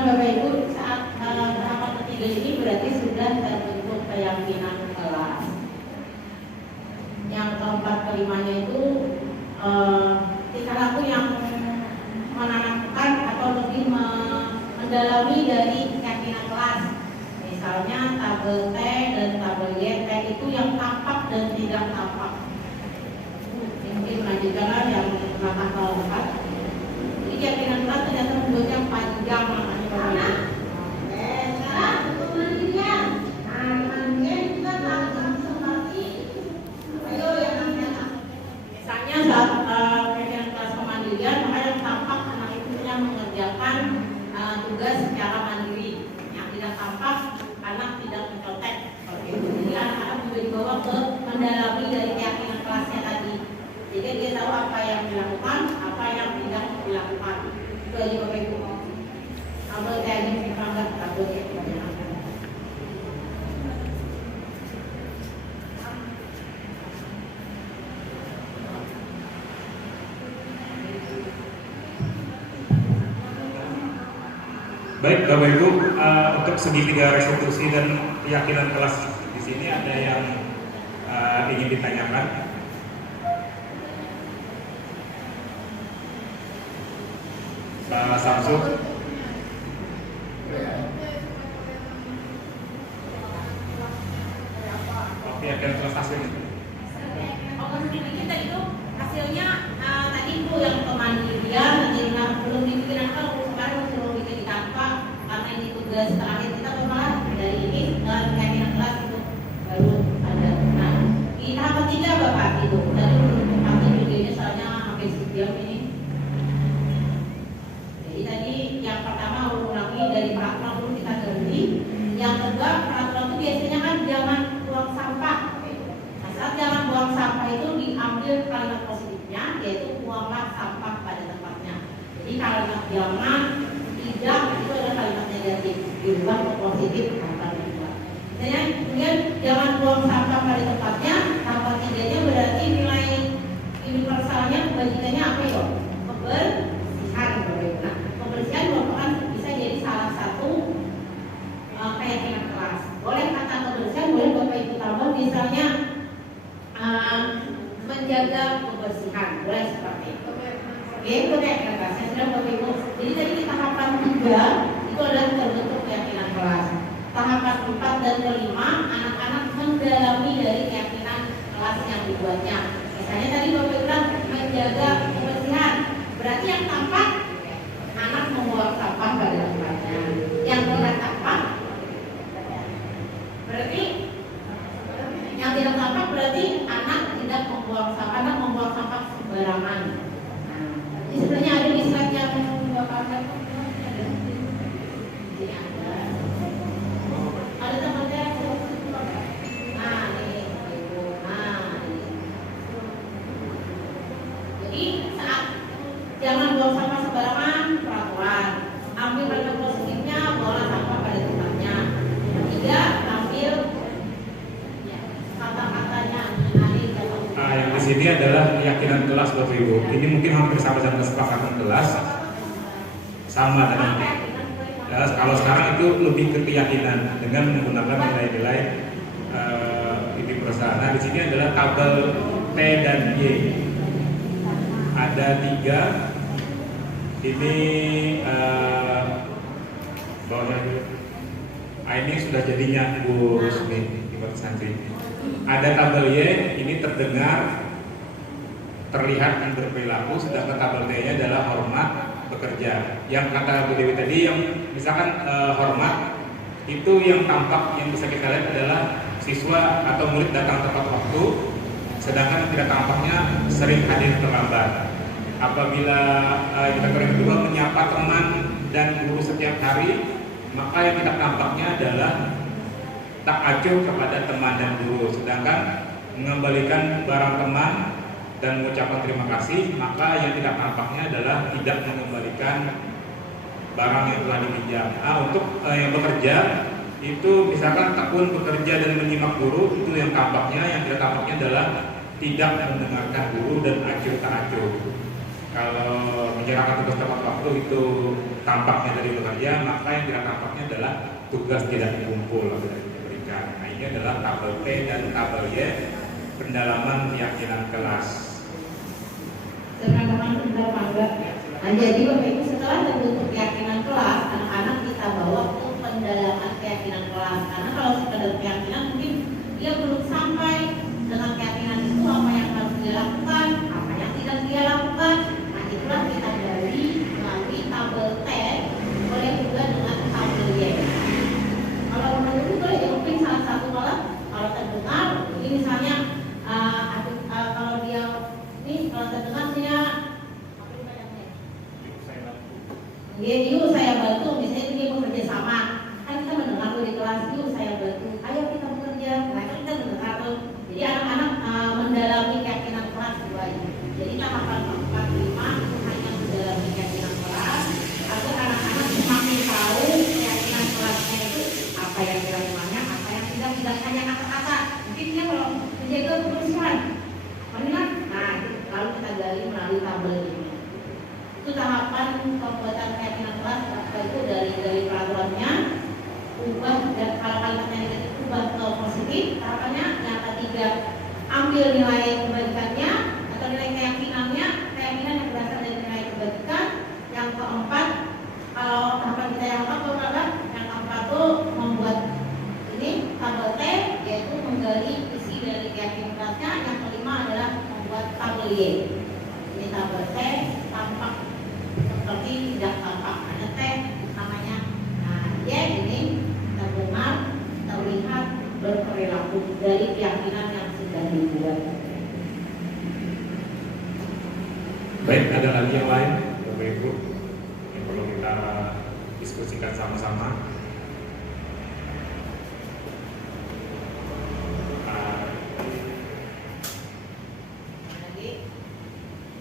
Nah, Bapak Ibu, saat tahapan ketiga ini berarti sudah terbentuk keyakinan kelas. Yang keempat kelimanya itu tingkah laku yang menanamkan atau lebih mendalami dari keyakinan kelas. Misalnya tabel T dan tabel Y, T itu yang tampak dan tidak tampak. Mungkin melanjutkanlah yang langkah keempat. Jadi keyakinan kelas ternyata membuatnya panjang makanya karena sekarang untuk mandirian. Nah, mandirian juga tampak seperti ayo yang namanya. Misalnya saat keyakinan kelas kemandirian, maka yang tampak anak itu yang mengerjakan tugas secara mandiri. Yang tidak tampak anak tidak mencontek. Jadi anak-anak juga dibawa ke mendalami dari keyakinan kelasnya tadi. Jadi dia tahu apa yang dilakukan, apa yang tidak dilakukan. Itu aja Bapak Ibu. Kalau saya ingin menambah tabel ya. Baik Bapak Ibu, untuk segitiga restitusi dan keyakinan kelas di sini ada yang ingin ditanyakan? Samsung. Oke, keyakinan kelas hasil. Kalau sedikit kita itu hasilnya tadi itu yang kemandirian, belum dibikin apa, sekarang belum bikin tanpa karena ini tugas terakhir kita malah dari ini keyakinan kelas itu baru ada. Nah, di tahap ketiga Bapak itu tadi belum pakai videonya soalnya hampir sejam ini. Jadi tadi yang pertama ulangi dari peraturan dulu kita ganti. Yang kedua peraturan itu biasanya kan jangan buang sampah. Nah, saat jangan buang sampah itu diambil kalimat positifnya, yaitu buanglah sampah pada tempatnya. Jadi kalimat jangan, tidak itu adalah kalimat negatif, dirubah ke positif kata dibuat. Misalnya kemudian jangan buang sampah pada tempatnya, tambah tiganya berarti nilai universalnya kebajikannya apa ya? Kebersihan. Nah, kebersihan merupakan bisa jadi salah satu keyakinan kelas. Boleh kata kebersihan, boleh Bapak Ibu tambah misalnya menjaga kebersihan, boleh seperti itu. Oke, itu keyakinan kelas. Yang sudah Bapak Ibu. Jadi tadi di tahapan 3 itu adalah terbentuk keyakinan kelas. Tahapan 4 dan 5 anak-anak mendalami dari keyakinan kelas yang dibuatnya. Misalnya tadi Bapak bilang menjaga kebersihan, berarti yang tampak anak membuang sampah pada tempatnya. Yang tidak tampak berarti yang tidak tampak berarti anak tidak membuang sampah, anak membuang sampah sembarangan. Nah, ini sebenarnya ada di slide yang Bapak lihat. Ada temannya. Nah, ini. Nah, ini. Jadi saat jangan buang sampah sembarangan, peraturan. Ambil kalimat positifnya, buanglah sampah pada tempatnya. Ketiga, ambil kata-katanya. Yang di sini adalah keyakinan kelas Bapak Ibu. Ini mungkin hampir sama-sama kesepakatan kelas, sama dengan. Ya, kalau sekarang itu lebih ke keyakinan dengan menggunakan nilai-nilai ini perusahaan. Nah, di sini adalah tabel T dan Y. Ada 3. Ini bawahnya. Ini sudah jadinya Bu Sumi buat santri. Ada tabel Y, ini terdengar, terlihat dan berperilaku, sedangkan tabel T-nya adalah hormat, bekerja. Yang kata Bu Dewi tadi, yang misalkan hormat, itu yang tampak, yang bisa kita lihat adalah siswa atau murid datang tepat waktu, sedangkan tidak tampaknya sering hadir terlambat. Apabila indikator yang kedua menyapa teman dan guru setiap hari, maka yang tidak tampaknya adalah tak acuh kepada teman dan guru, sedangkan mengembalikan barang teman dan mengucapkan terima kasih, maka yang tidak tampaknya adalah tidak mengembalikan barang yang telah dipinjam. Untuk yang bekerja itu misalkan tekun bekerja dan menyimak guru, itu yang tampaknya. Yang tidak tampaknya adalah tidak mendengarkan guru dan acuh tak acuh. Kalau menjalankan tugas tepat waktu itu tampaknya dari bekerja, maka yang tidak tampaknya adalah tugas tidak dikumpul atau tidak diberikan. Nah, ini adalah tabel T dan tabel Y pendalaman keyakinan kelas. Nah, jadi Bapak Ibu, setelah terbentuk keyakinan kelas, anak-anak kita bawa ke pendalaman keyakinan kelas. Karena kalau sekedar keyakinan mungkin dia belum sampai dengan keyakinan itu apa yang harus dia lakukan, apa yang tidak dia lakukan. Nah, itulah kita dari melalui tabel T, boleh juga dengan tabel Y. Kalau menurut boleh ya mungkin salah satu malah kalau terdengar ini misalnya kalau dia ini kalau terdengar dia yuk saya bantu, misalnya dia bekerja sama, kan kita mendengar tuh di kelas, yuk saya bantu, ayo kita bekerja, nah itu kita mendengar tuh. Jadi anak-anak mendalami keyakinan kelas dua ini. Jadi tahapan 4, 5 hanya mendalami keyakinan kelas, agar anak-anak semakin tahu keyakinan kelasnya itu apa yang dilakukannya, apa yang tidak hanya kata-kata. Mungkin dia kalau menjaga kebersihan, benar? Nah, lalu kita gali melalui tabel ini. Itu tahapan pembuatan keyakinan kelas, itu dari peraturannya ubah, dan kalau kalimatnya negatif ubah ke positif. Tahapannya yang ketiga, ambil nilai kebaikannya atau nilai keyakinan yang berasal dari nilai kebaikan. Yang keempat, kalau tahapan kita yang keempat, yang keempat tuh membuat ini tabel T, yaitu menggali isi dari keyakinan kelasnya. Yang kelima adalah membuat tabel Y. Ini tabel T tampak seperti tidak tampak, ada T namanya. Nah, Y ini terdengar, terlihat, berperilaku dari keyakinan yang sudah dibuat. Baik, ada lagi yang lain, Bapak Ibu, yang perlu kita diskusikan sama-sama.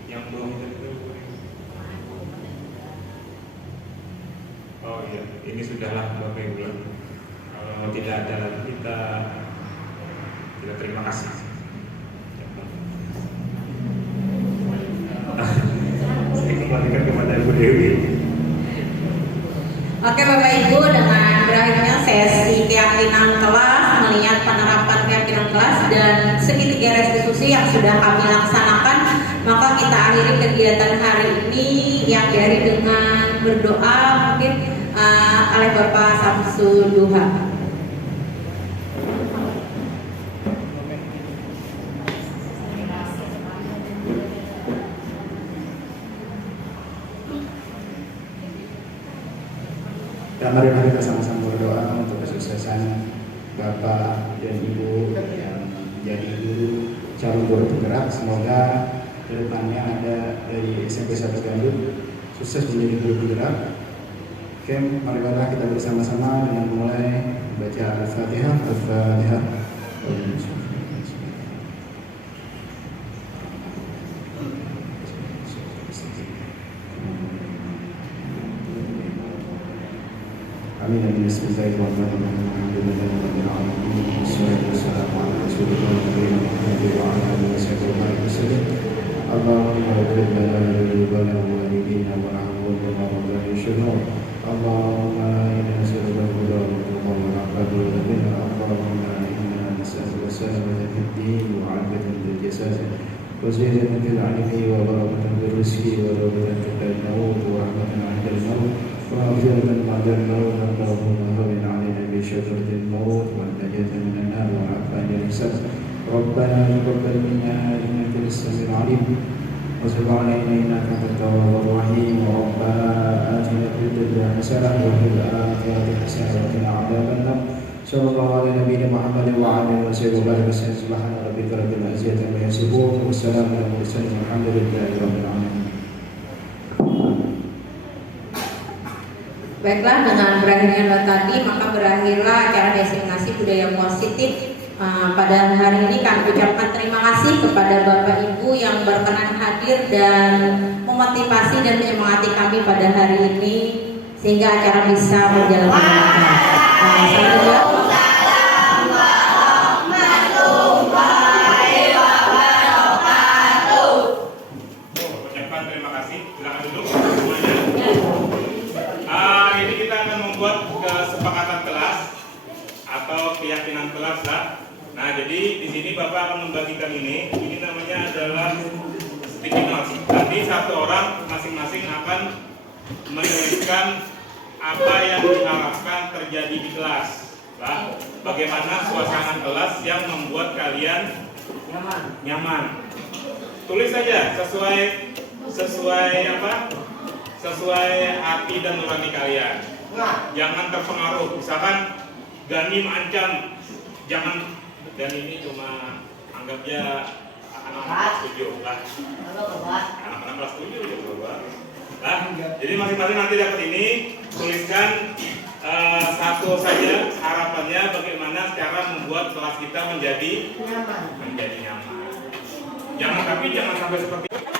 Yang belum itu. Oh iya, ini sudahlah Bapak Ibu. Kalau tidak ada lagi kita terima kasih. Saya kembalikan kepada Ibu Dewi. Oke Bapak Ibu, dengan berakhirnya sesi keyakinan kelas, melihat penerapan keyakinan kelas dan segitiga restitusi yang sudah kami laksanakan, maka kita akhiri kegiatan hari ini yang diakhiri dengan berdoa mungkin oleh Bapak Samsul Duha. Dan mari kita sama-sama berdoa untuk kesuksesan Bapak dan Ibu yang menjadi guru, calon guru penggerak. Semoga kedepannya ada dari SMP 1 Gandul sukses menjadi guru penggerak. Oke, mari kita bersama-sama dengan mulai baca Al-Fatihah. Al-Fatihah. Amin. Bismillahirrahmanirrahim. Alhamdulillahirabbil alamin. Wassalatu wassalamu ala rasulillah wa ala alihi wasallam. Allahumma ighfir lana wa walidina wa arhamhum wa rabbana yashhur. Allahumma inna nas'aluka al-huda wal tuqa wal afwa. Allahumma inna nas'aluka salamatan fid din wa 'afiyatan fil jasad wa ziyadatan fil 'ilmi wa barakatan fil rizqi wa rawdatan fil maut wa rahmatan 'inda al-maut. ومغفرة بعد الموت. اللهم هون علينا بشجرة الموت والنجاة من النار والعفو عن الحساب. ربنا تقبل منا إنك أنت السميع العليم وتب علينا إنك أنت التواب الرحيم. ربنا آتنا في الدنيا حسنة وفي الآخرة حسنة وقنا عذاب النار. صلى الله على نبينا محمد وعلى آله وصحبه وسلم. سبحان ربك رب العزة عما يصفون والسلام على المرسلين والحمد لله رب العالمين. Baiklah, dengan berakhirnya tadi maka berakhirlah acara destinasi budaya positif. Pada hari ini kami ucapkan terima kasih kepada Bapak Ibu yang berkenan hadir dan memotivasi dan menyemangati kami pada hari ini sehingga acara bisa berjalan dengan lancar. Ucapkan terima kasih. kelas lah. Nah, jadi di sini Bapak akan membagikan ini. Ini namanya adalah sticky notes. Nanti satu orang masing-masing akan menuliskan apa yang diharapkan terjadi di kelas. Lah, bagaimana suasana kelas yang membuat kalian nyaman. Tulis saja sesuai apa? Sesuai hati dan nurani kalian. Jangan terpengaruh. Misalkan Gani mengancam, jangan. Dan ini cuma anggap dia anak-anak kelas 7 lah. Anak-anak kelas 7 ya coba. Nah, jadi masing-masing nanti dapat ini, tuliskan satu saja harapannya bagaimana cara membuat kelas kita menjadi nyaman. Jangan sampai seperti yang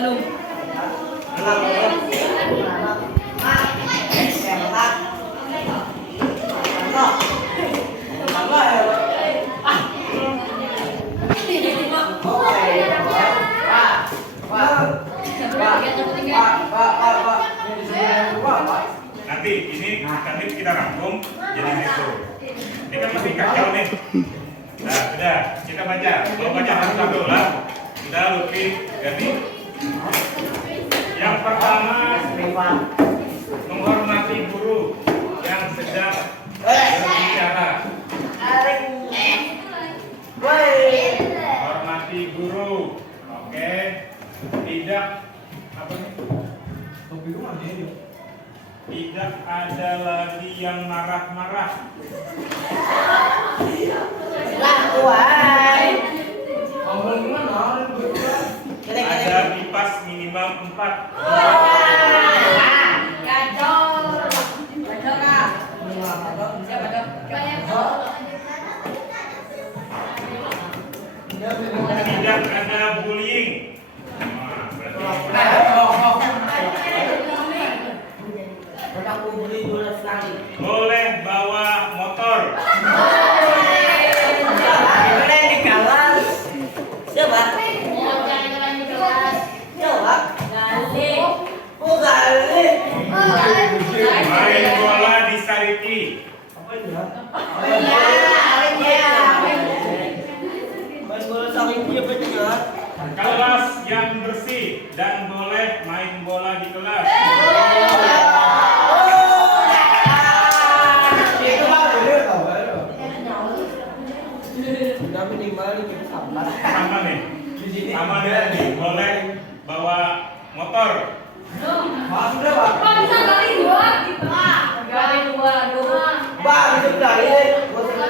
belum. Nanti ini kita rangkum jadi itu. Ini kan masih kacau nih. Nah, sudah kita baca. Kalau baca satu-satu lah. Sudah Lutfi, Gani. Yang pertama, menghormati guru yang sedang berbicara. Hormati guru. Oke. Tidak apa nih? Tidak ada lagi yang marah-marah. Ada kipas minimal 4. Tidak ada bullying. Boleh bawa motor. Main bola di Sariti. Kelas yang bersih dan boleh main bola di kelas. Sama nih. Sama nih, boleh bawa motor.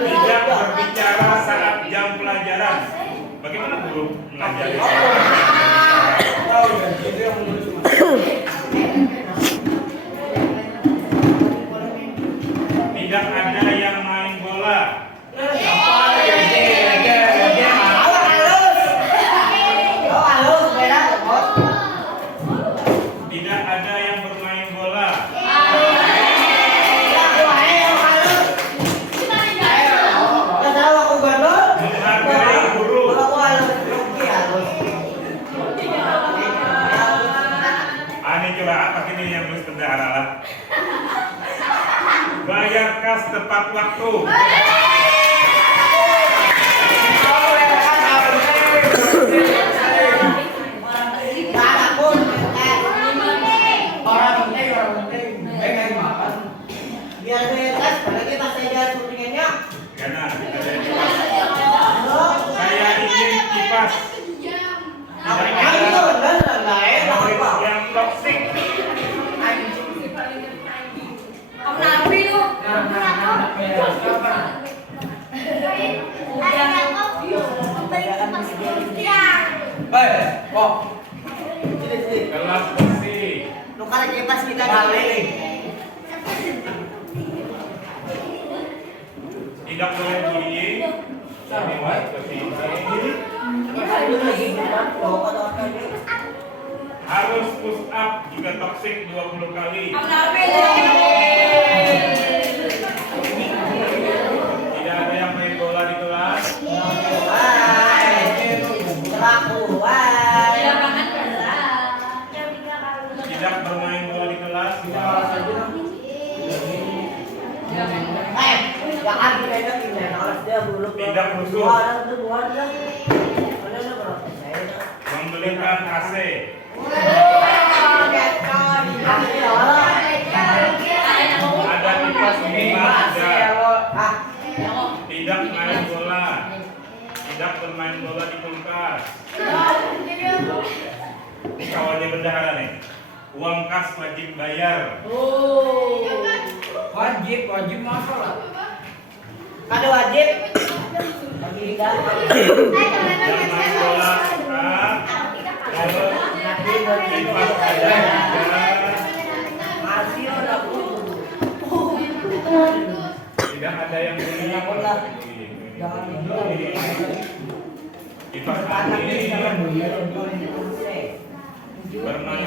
Tidak berbicara saat jam pelajaran. Bagaimana guru melajari? Tidak ada yang main bola. Tidak ada yang bermain bola. Menghargai guru. kas tepat waktu. Biar bebas, apalagi pas saya syutingannya. Gana, ada kipas. Saya ingin kipas. Yang toksik. Kelas bersih. Nukar kipas kita balik. Tidak boleh bullying. Seperti ini. Harus push up jika toksik 20 kali. Tidak ada yang main bola di kelas. Tidak bermain bola di kelas. Tidak rusuh. Membelikan AC. Ada kipas minimal 3. Tidak main bola. Tidak bermain bola di kulkas. Ini kawannya bendahara nih. Uang kas wajib bayar. Wajib masalah. Ada wajib. Jangan main bola suka. Terus kipas ada juga. Tidak ada yang bullying. Kipas angin. Bermain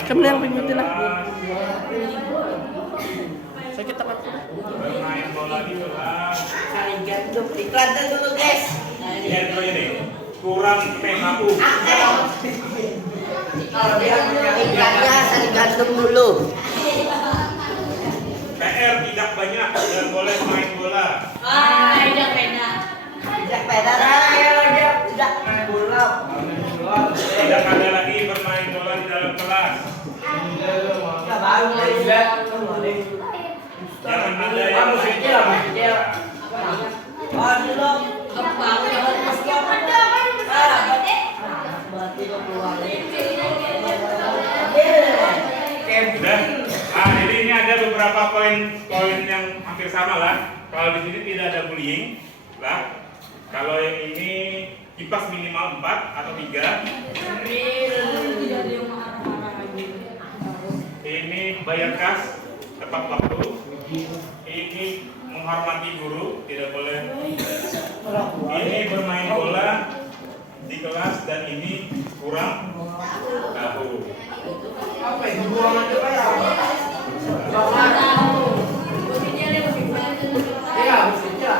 bermain bola di kelas. Iklan dulu guys. Lihat dulu ini. Kurang PHU. Kalau dia iklannya saya gantung dulu. PR tidak banyak dan boleh main bola. Tidak beda lagi. Tidak main bola. Tidak ada lagi bermain bola di dalam kelas. Ya baru guys. Jangan ada yang jadi ini ada beberapa poin yang hampir sama lah. Kalau di sini tidak ada bullying, lah. Kalau yang ini kipas minimal 4 atau 3. Ini bayar kas tepat waktu. Ini menghormati guru, tidak boleh. Ini bermain bola di kelas dan ini kurang tahu. Apa itu buangan itu ya? Iya, bisa.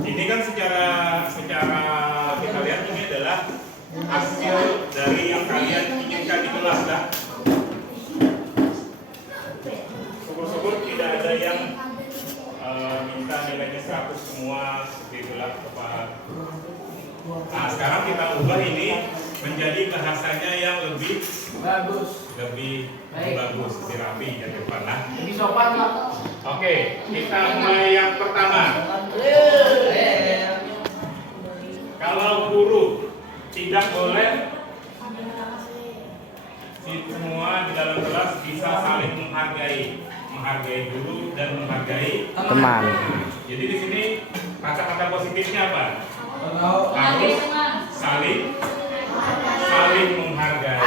Ini kan secara kita lihat ini adalah hasil dari yang kalian inginkan di kelas lah. Syukur-syukur tidak ada yang minta nilainya 100 semua seperti itulah Pak. Nah sekarang kita ubah ini menjadi bahasanya yang lebih bagus, lebih bagus, lebih rapi ya depan lah. Lebih sopan Pak. Oke, kita mulai yang pertama. Kalau guru tidak boleh semua di dalam kelas bisa saling menghargai guru dan menghargai teman. Jadi di sini kata-kata positifnya apa? Harus saling menghargai.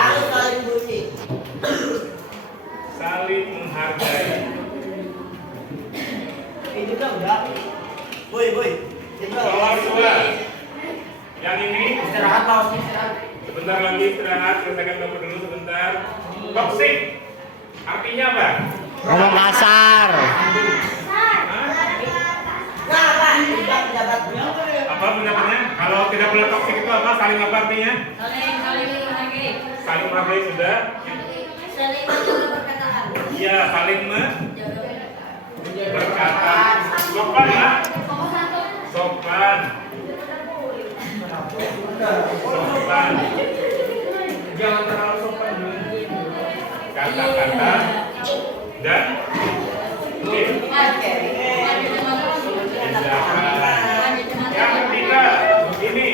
Saling menghargai. Itu kan udah. Boy. Nomor 2. Yang ini Istirahat Pak, istirahat. sebentar lagi istirahat, selesaikan nomor dulu sebentar. Toxic artinya apa? Ngomong kasar. Apa pendapatnya? Kalau tidak boleh toksik itu apa? Saling apa artinya? Saling menghargai sudah. Iya, saling berkata. Sopan ya? Sopan. Sopan. Jangan terlalu sopan. Kata-kata dan yang ketiga ini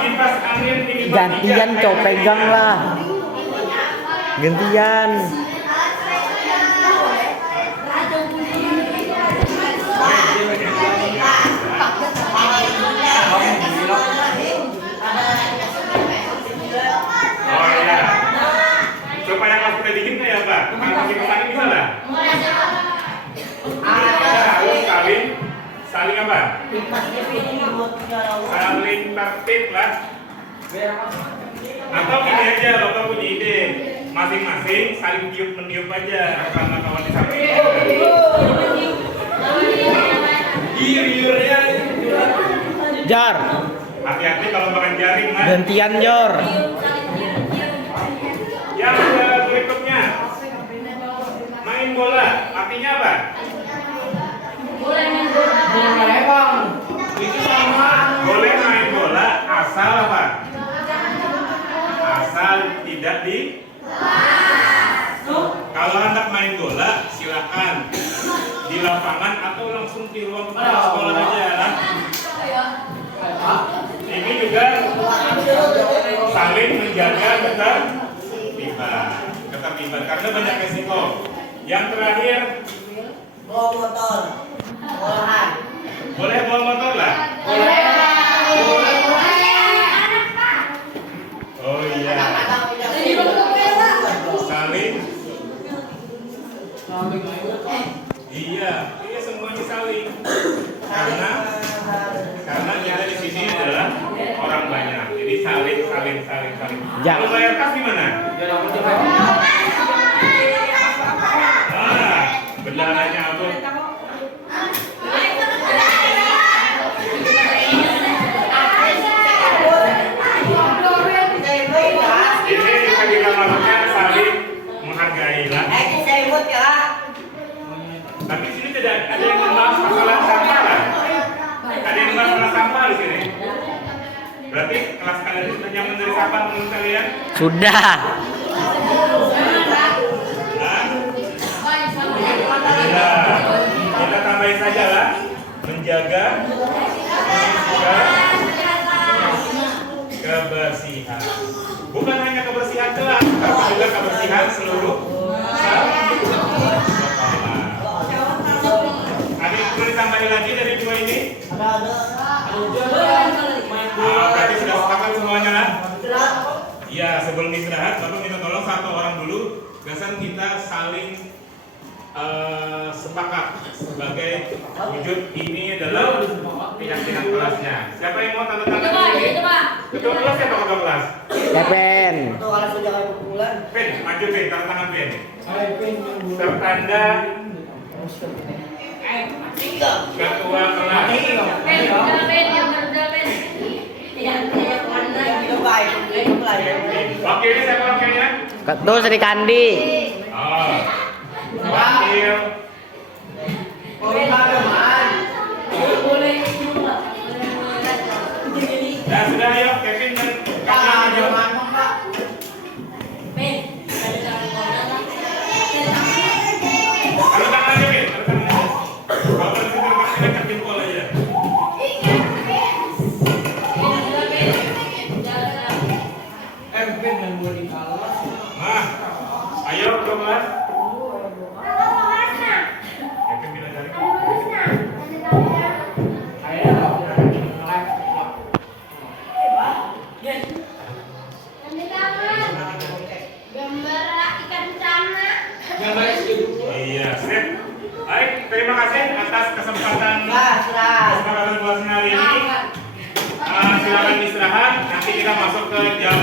kipas angin ini Gantian cowok pegang lah. Gantian. Oh iya. Supaya kelas udah dingin kayak apa? Kalau kipas angin bisa lah. Saling apa? Saling tertib lah. Atau gini aja, Bapak punya ide. Masing-masing saling tiup-meniup aja sama kawan di samping. Jar. Hati-hati kalau makan jaring, Mas. Gantian Jor. Yang berikutnya, main bola. Artinya apa? Boleh bang. Itu sama. Boleh main bola asal apa? Asal tidak di. Kalau anak main bola, silakan di lapangan atau langsung di ruang kepala sekolah aja lah. Ini juga saling menjaga ketertiban karena banyak resiko. Yang terakhir, Bawa motor. Olahan. boleh bawa motor lah. Oh iya. Saling. Iya semuanya saling. Karena kita di sini adalah orang banyak. Jadi saling. Ya. Kalau bayar kas gimana? Bendarannya apa? Ini bisa kita lakukan saling menghargai lah. Tapi di sini tidak ada yang membahas masalah sampah lah. Ada yang membahas masalah sampah di sini. Berarti kelas kalian sudah nyaman dari sampah menurut kalian? Sudah. Kita tambahin saja lah, menjaga kebersihan. Bukan hanya kebersihan kelas, tapi juga kebersihan seluruh sekolah. Ada yang perlu ditambahin lagi dari dua ini? Berarti sudah sepakat semuanya lah? Iya, sebelum istirahat, Bapak minta tolong satu orang dulu. Biasanya kita saling sepakat sebagai wujud ini adalah keyakinan kelasnya. Siapa yang mau tanda tangan ini? Ketua kelas siapa ketua kelas? Kepen. Pen, maju Pen, tanda tangan Pen. Tertanda ketua kelas. Oke, ini siapa wakilnya? Ketua Sri Kandi. Oh, wakil. Nah, sudah ayo Kevin dan Kak. Kalau tak aja Kevin, kalau tak aja Kevin call aja. Nah, ayo kelas. Kevin bila cari. Iya, sip. Baik, terima kasih atas kesempatan kelas hari ini. Silakan istirahat. Nanti kita masuk ke jam